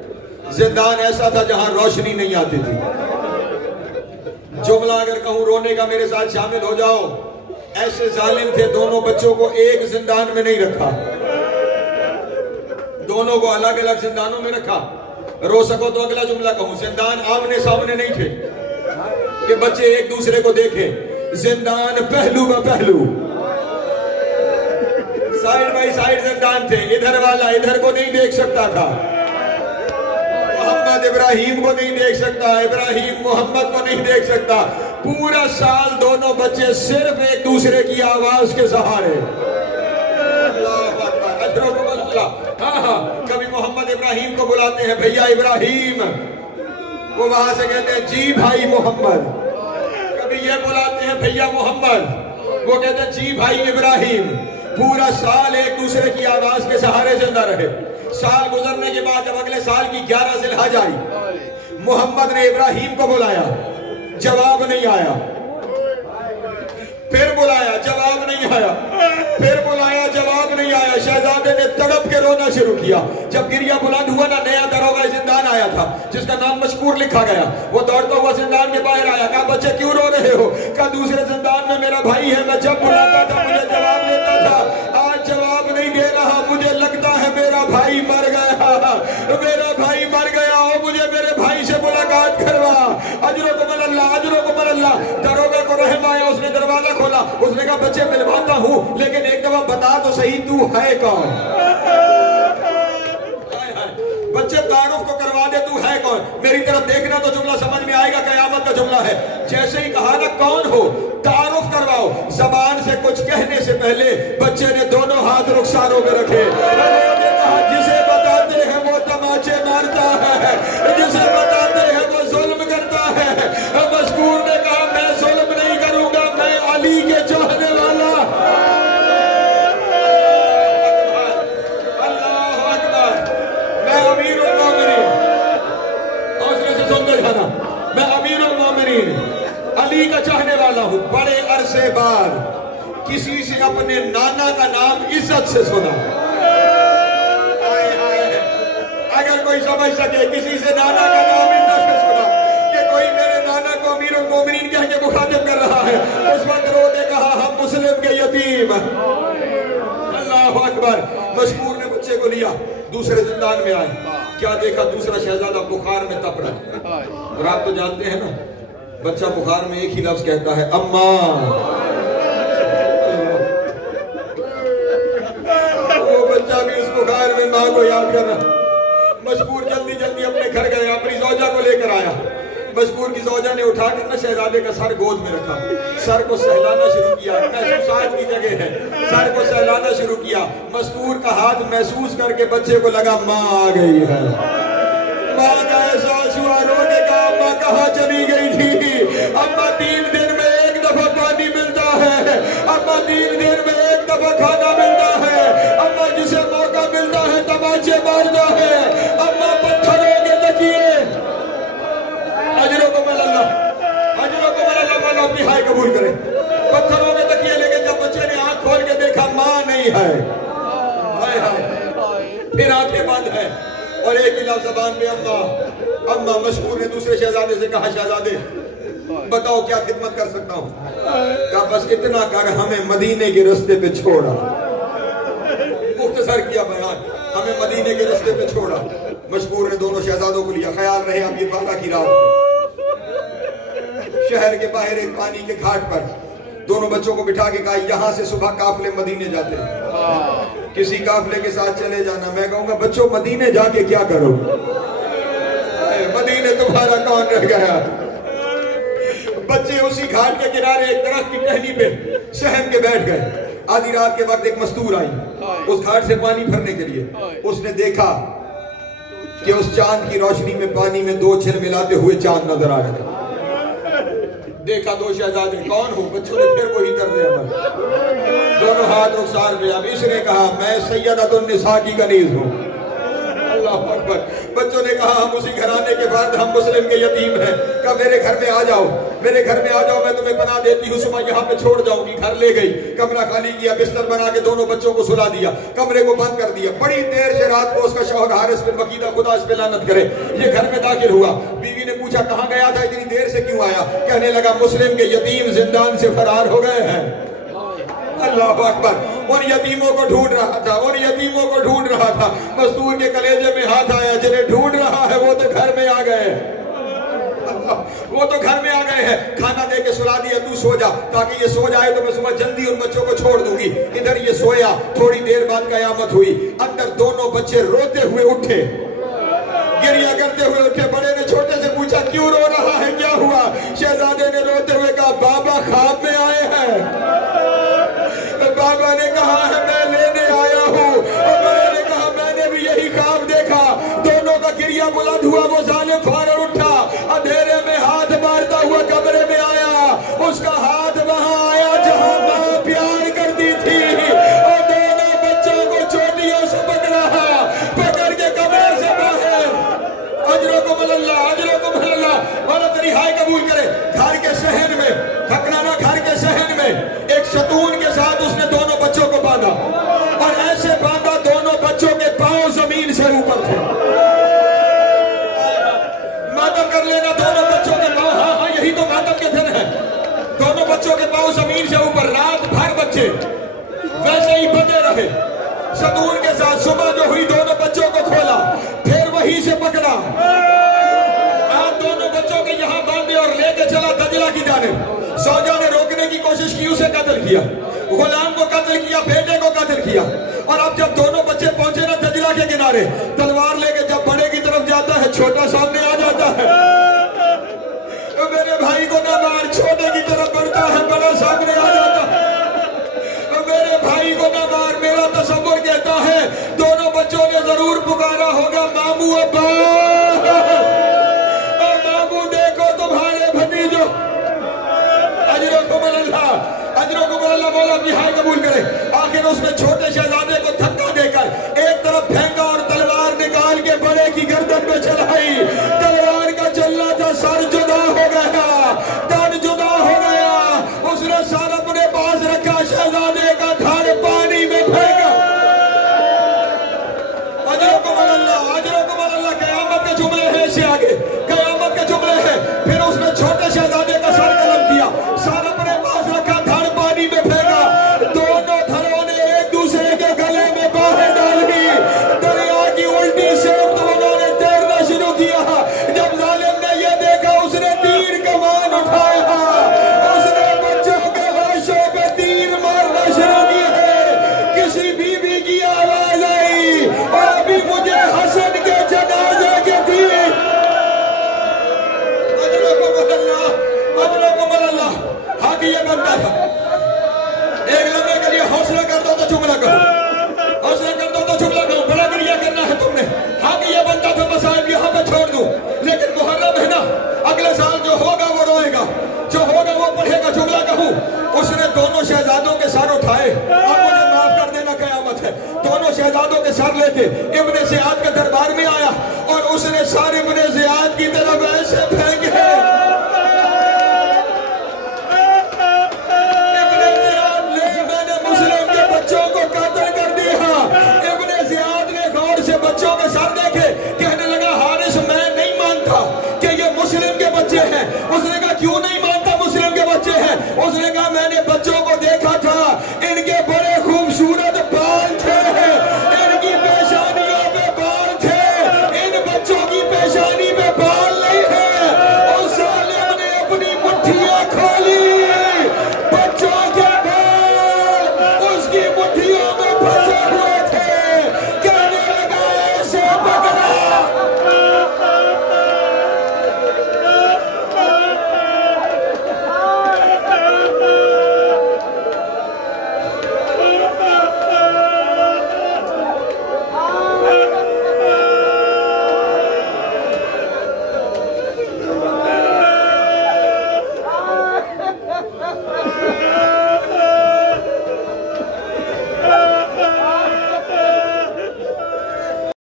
زندان ایسا تھا جہاں روشنی نہیں آتی تھی۔ جملہ اگر کہوں رونے کا میرے ساتھ شامل ہو جاؤ، ایسے ظالم تھے، دونوں بچوں کو ایک زندان میں نہیں رکھا، دونوں کو الگ الگ زندانوں میں رکھا۔ رو سکو تو اگلا جملہ کہوں، زندان آمنے سامنے نہیں تھے کہ بچے ایک دوسرے کو دیکھیں، زندان پہلو بہ پہلو، سائیڈ بائی سائیڈ زندان تھے، ادھر والا ادھر کو نہیں دیکھ سکتا تھا، محمد ابراہیم کو نہیں دیکھ سکتا، ابراہیم محمد کو نہیں دیکھ سکتا۔ پورا سال دونوں بچے صرف ایک دوسرے کی آواز کے سہارے، اللہ اکبر، اجرکم اللہ۔ ہاں کبھی محمد ابراہیم کو بلاتے ہیں بھیا ابراہیم، وہ وہاں سے کہتے ہیں جی بھائی محمد۔ کبھی یہ بلاتے ہیں بھیا محمد، وہ کہتے ہیں جی بھائی ابراہیم۔ پورا سال ایک دوسرے کی آواز کے سہارے زندہ رہے۔ سال گزرنے کے بعد جب اگلے سال کی 11 ذی الحجہ آئی، محمد نے ابراہیم کو بلایا، جواب نہیں آیا، پھر بلایا جواب نہیں آیا، پھر بلایا جواب نہیں آیا۔ شہزادے نے تڑپ کے رونا شروع کیا۔ جب گریہ بلند ہوا نا، نیا دروغہ زندان آیا تھا جس کا نام مشکور لکھا گیا، وہ دوڑتا ہوا زندان کے باہر آیا، کہا بچے کیوں رو رہے ہو؟ کہا دوسرے زندان میں میرا بھائی ہے، میں جب بلاتا تھا مجھے جواب دیتا تھا، آج جواب نہیں دے رہا، مجھے لگتا ہے میرا بھائی مر گیا، میرا بھائی مر گیا، اور مجھے میرے بھائی سے ملاقات کروا۔ اجرکم اللہ، اجرکم اللہ۔ دروغہ کو رحم آیا، اس نے دروازہ کھولا، اس نے کہا بچے ملواتا ہوں، لیکن ایک دفعہ بتا تو صحیح تو ہے کون؟ بچے تعارف کو کروا دے، تو ہے کون؟ میری طرف دیکھنا تو جملہ سمجھ میں آئے گا، قیامت کا جملہ ہے۔ جیسے ہی کہا نا کون ہو، تعارف کرواؤ، زبان سے کچھ کہنے سے پہلے بچے نے دونوں ہاتھ رخساروں میں رکھے، جسے بتاتے ہیں وہ تماچے مارتا ہے، جسے بتاتے ہیں وہ ظلم کرتا ہے۔ مذکور نے کہا میں ظلم نہیں کروں گا، میں علی کے چاہنے والا۔ اللہ اکبر، میں امیر المومنین، حوصلے سے سنتے جانا، میں امیر المومنین علی کا چاہنے والا ہوں۔ بڑے عرصے بعد کسی سے اپنے نانا کا نام عزت سے سنا۔ اگر کوئی سمجھ سکے کسی سے نانا کا نام عزت سے سنا کہ کوئی میرے نانا کو امیر المومنین کہہ کے مخاطب کر رہا ہے، اس وقت رو نے کہا ہم مسلم کے یتیم۔ اللہ اکبر۔ مشکور نے بچے کو لیا، دوسرے زندان میں آئے، کیا دیکھا؟ دوسرا شہزادہ بخار میں تپ رہا ہے، اور آپ تو جانتے ہیں نا بچہ بخار میں ایک ہی لفظ کہتا ہے اماں۔ وہ بچہ بھی اس بخار میں ماں کو یاد کر رہا۔ مشکور جلدی جلدی اپنے گھر گیا، اپنی زوجہ کو لے کر آیا۔ مشکور کی زوجہ نے اٹھا کر شہزادے کا سر گود میں رکھا، سر کو سہلانا شروع کیا، محسوسات کی جگہ ہے، سر کو سہلانا شروع کیا۔ مشکور کا ہاتھ محسوس کر کے بچے کو لگا ماں آ گئی ہے۔ ماں کا احساس ہوا، رونے کا اماں کہاں چلی گئی تھی؟ اماں 3 دن میں ایک دفعہ پانی ملتا ہے، اماں 3 دن میں ایک دفعہ کھانا ملتا ہے، اماں جسے موقع ملتا ہے تماچے مارتا ہے، اماں پتھروں کے تکیے۔ اجرکم اللہ، اجرکم اللہ، مولا اپنی ہائے قبول کرے۔ پتھروں کے تکیے، لیکن جب بچے نے آنکھ کھول کے دیکھا ماں نہیں ہے، ہائے ہائے، پھر آنکھیں بند ہے اور ایک ہی لفظ زبان میں اماں۔ اماں۔ مشکور نے دوسرے شہزادے سے کہا شہزادے بتاؤ کیا خدمت کر سکتا ہوں؟ کہا بس اتنا کر ہمیں مدینے کے رستے پہ چھوڑا۔ مختصر کیا بیان، ہمیں مدینے کے رستے پہ چھوڑا۔ مشکور نے دونوں شہزادوں کو لیا، خیال رہے اب یہ وعدہ کی رات۔ شہر کے باہر ایک پانی کے گھاٹ پر دونوں بچوں کو بٹھا کے کہا یہاں سے صبح قافلے مدینے جاتے ہیں، کسی قافلے کے ساتھ چلے جانا۔ میں کہوں گا بچوں مدینے جا کے کیا کرو؟ مدینے تمہارا کون رہ گیا؟ بچے اسی گھاٹ کے کنارے ایک درخت کی ٹہنی پہ سہم کے بیٹھ گئے۔ آدھی رات کے وقت ایک مستور آئی اس گھاٹ سے پانی بھرنے کے لیے۔ اس نے دیکھا کہ اس چاند کی روشنی میں پانی میں 2 چھل ملاتے ہوئے چاند نظر آ رہے۔ دیکھا 2 شہزادے، کون ہو؟ بچوں نے پھر وہی طرز عمل، دونوں ہاتھ رخسار پہ۔ اب اس نے کہا میں سیدۃ النساء کی کنیز ہوں۔ اللہ اکبر۔ بچوں نے کہا ہم اسی گھرانے کے فرد، ہم مسلم کے یتیم ہیں، کہا میرے گھر میں آ جاؤ۔ میرے گھر میں آ جاؤ، میں تمہیں پناہ دیتی ہوں، صبح یہاں پہ چھوڑ جاؤں گی۔ گھر لے گئی، کمرہ خالی کیا، بستر بنا کے دونوں بچوں کو سلا دیا، کمرے کو بند کر دیا۔ بڑی دیر سے رات کو اس کا شوہر حارث بن مکیدہ، خدا اس پہ لعنت کرے، یہ گھر میں داخل ہوا۔ بیوی نے پوچھا کہاں گیا تھا، اتنی دیر سے کیوں آیا؟ کہنے لگا مسلم کے یتیم زندان سے فرار ہو گئے ہیں۔ اللہ اکبر، ان یتیموں کو ڈھونڈ رہا تھا، ان یتیموں کو ڈھونڈ رہا تھا۔ مزدور کے کلیجے میں ہاتھ آیا، جنہیں ڈھونڈ رہا ہے وہ تو گھر میں آ گئے، وہ تو گھر میں آ گئے ہیں۔ کھانا دے کے سلا دیا، تو سو جا تاکہ یہ سو جائے تو میں صبح جلدی ان بچوں کو چھوڑ دوں گی۔ ادھر یہ سویا، تھوڑی دیر بعد قیامت ہوئی، اندر دونوں بچے روتے ہوئے اٹھے، گریہ کرتے ہوئے اٹھے۔ بڑے نے چھوٹے سے پوچھا کیوں رو رہا ہے، کیا ہوا؟ شہزادے نے روتے ہوئے کہا بابا خواب میں آئے ہیں۔ بابا نے کہا ہے میں لینے آیا ہوں، اور بڑے نے کہا میں نے بھی یہی خواب دیکھا۔ دونوں کا گریہ بلند ہوا، وہ ظالم فورا اٹھا، اندھیرے میں ہاتھ مارتا ہوا کمرے میں آیا۔ اس کا ہاتھ وہاں آیا جہاں ماں پیار کرتی تھی، اور دونوں بچوں کو چوٹیوں سے پکڑا، پکڑ کے کمرے سے باہر۔ اجرکم اللہ، اجرکم اللہ، مولا تیری ہائے قبول کرے۔ گھر کے صحن میں، تھکنانا گھر کے صحن میں ایک شتون کے ساتھ اس نے دونوں بچوں کو باندھا، اور ایسے باندھا دونوں بچوں کے پاؤں زمین سے اوپر تھے۔ ماتم کر لینا دونوں بچوں کے پاؤں، ہاں ہاں یہی تو ماتم کے دن ہے۔ دونوں بچوں کے پاؤں زمین سے اوپر، رات بھر بچے ویسے ہی بندے رہے ستون کے ساتھ۔ صبح جو ہوئی دونوں بچوں کو کھولا، پھر وہیں سے پکڑا، ہاتھ دونوں بچوں کے یہاں باندھے اور لے کے چلا دجلہ کی جانب۔ زوجہ نے روکنے کی کوشش کی، اسے قتل کیا، غلام کو قتل کیا، بیٹے کو قتل کیا۔ اور اب جب دونوں بچے پہنچے نا دجلہ کے کنارے، تلوار لے کے جب بڑے کی طرف جاتا ہے چھوٹا سامنے آ جاتا ہے۔ میرے بھائی کو نہ مار، چھوٹے کی طرف بڑھتا ہے، بڑا سامنے آ جاتا ہے۔ میرے بھائی کو نہ مار، میرا تصور کہتا ہے دونوں بچوں نے ضرور پکارا ہوگا مامو ابا، مامو دیکھو تمہارے بھتیجو۔ اجرکم اللہ، اجرکم اللہ، مولا اپنی ہائے قبول کرے۔ آخر اس نے چھوٹے شہزادے کو دھکا دے کر ایک طرف پھینکا اور تلوار نکال کے بڑے کی گردن میں چلائی۔ تلوار کا چلنا تھا، سر جدا ہو گیا، تن جدا ہو گیا۔ اس نے سر اپنے پاس رکھا، شہزادے کا دھڑ پانی میں پھینکا۔ اجرکم اللہ، اجرکم اللہ، قیامت کے جملے ہیں اس سے آگے، قیامت کے جملے ہیں۔ پھر اس نے چھوٹے شہزادے کا سر قلم کیا، سر اپنے پاس رکھا، دھڑ پانی میں پھینکا۔ دونوں دھڑوں نے ایک دوسرے کے گلے میں باہیں ڈال دی، دریا کی الٹی سمت انہوں نے تیرنا شروع کیا۔ جب ظالم نے یہ دیکھا، اس نے تیر کمان اٹھایا، اس نے بچوں کے لاشوں پہ تیر مارنا شروع کیا۔ کسی بیوی کی آواز آئی، اور ابھی مجھے حسن کے جنازے کے تیر۔ اجرکم اللہ، اجرکم اللہ، حق یہ بنتا تھا۔ ایک لمحے کے لیے حوصلہ کر دو تو جملہ کہو، حوصلہ کر دو تو جملہ کہو، بڑا گریہ کرنا ہے تم نے۔ حق یہ بنتا تھا مسائل یہاں پہ چھوڑ دوں، لیکن محرم ہے نا، اگلے سال جو ہوگا وہ روئے گا، جو ہوگا وہ پڑھے گا۔ جملہ کہوں، اس نے دونوں شہزادوں کے سر اٹھائے، اب مجھے معاف کر دینا قیامت ہے۔ دونوں شہزادوں کے سر لیتے ابن زیاد کے دربار میں آیا، اور اس نے سارے ابن زیاد کی طرف ایسے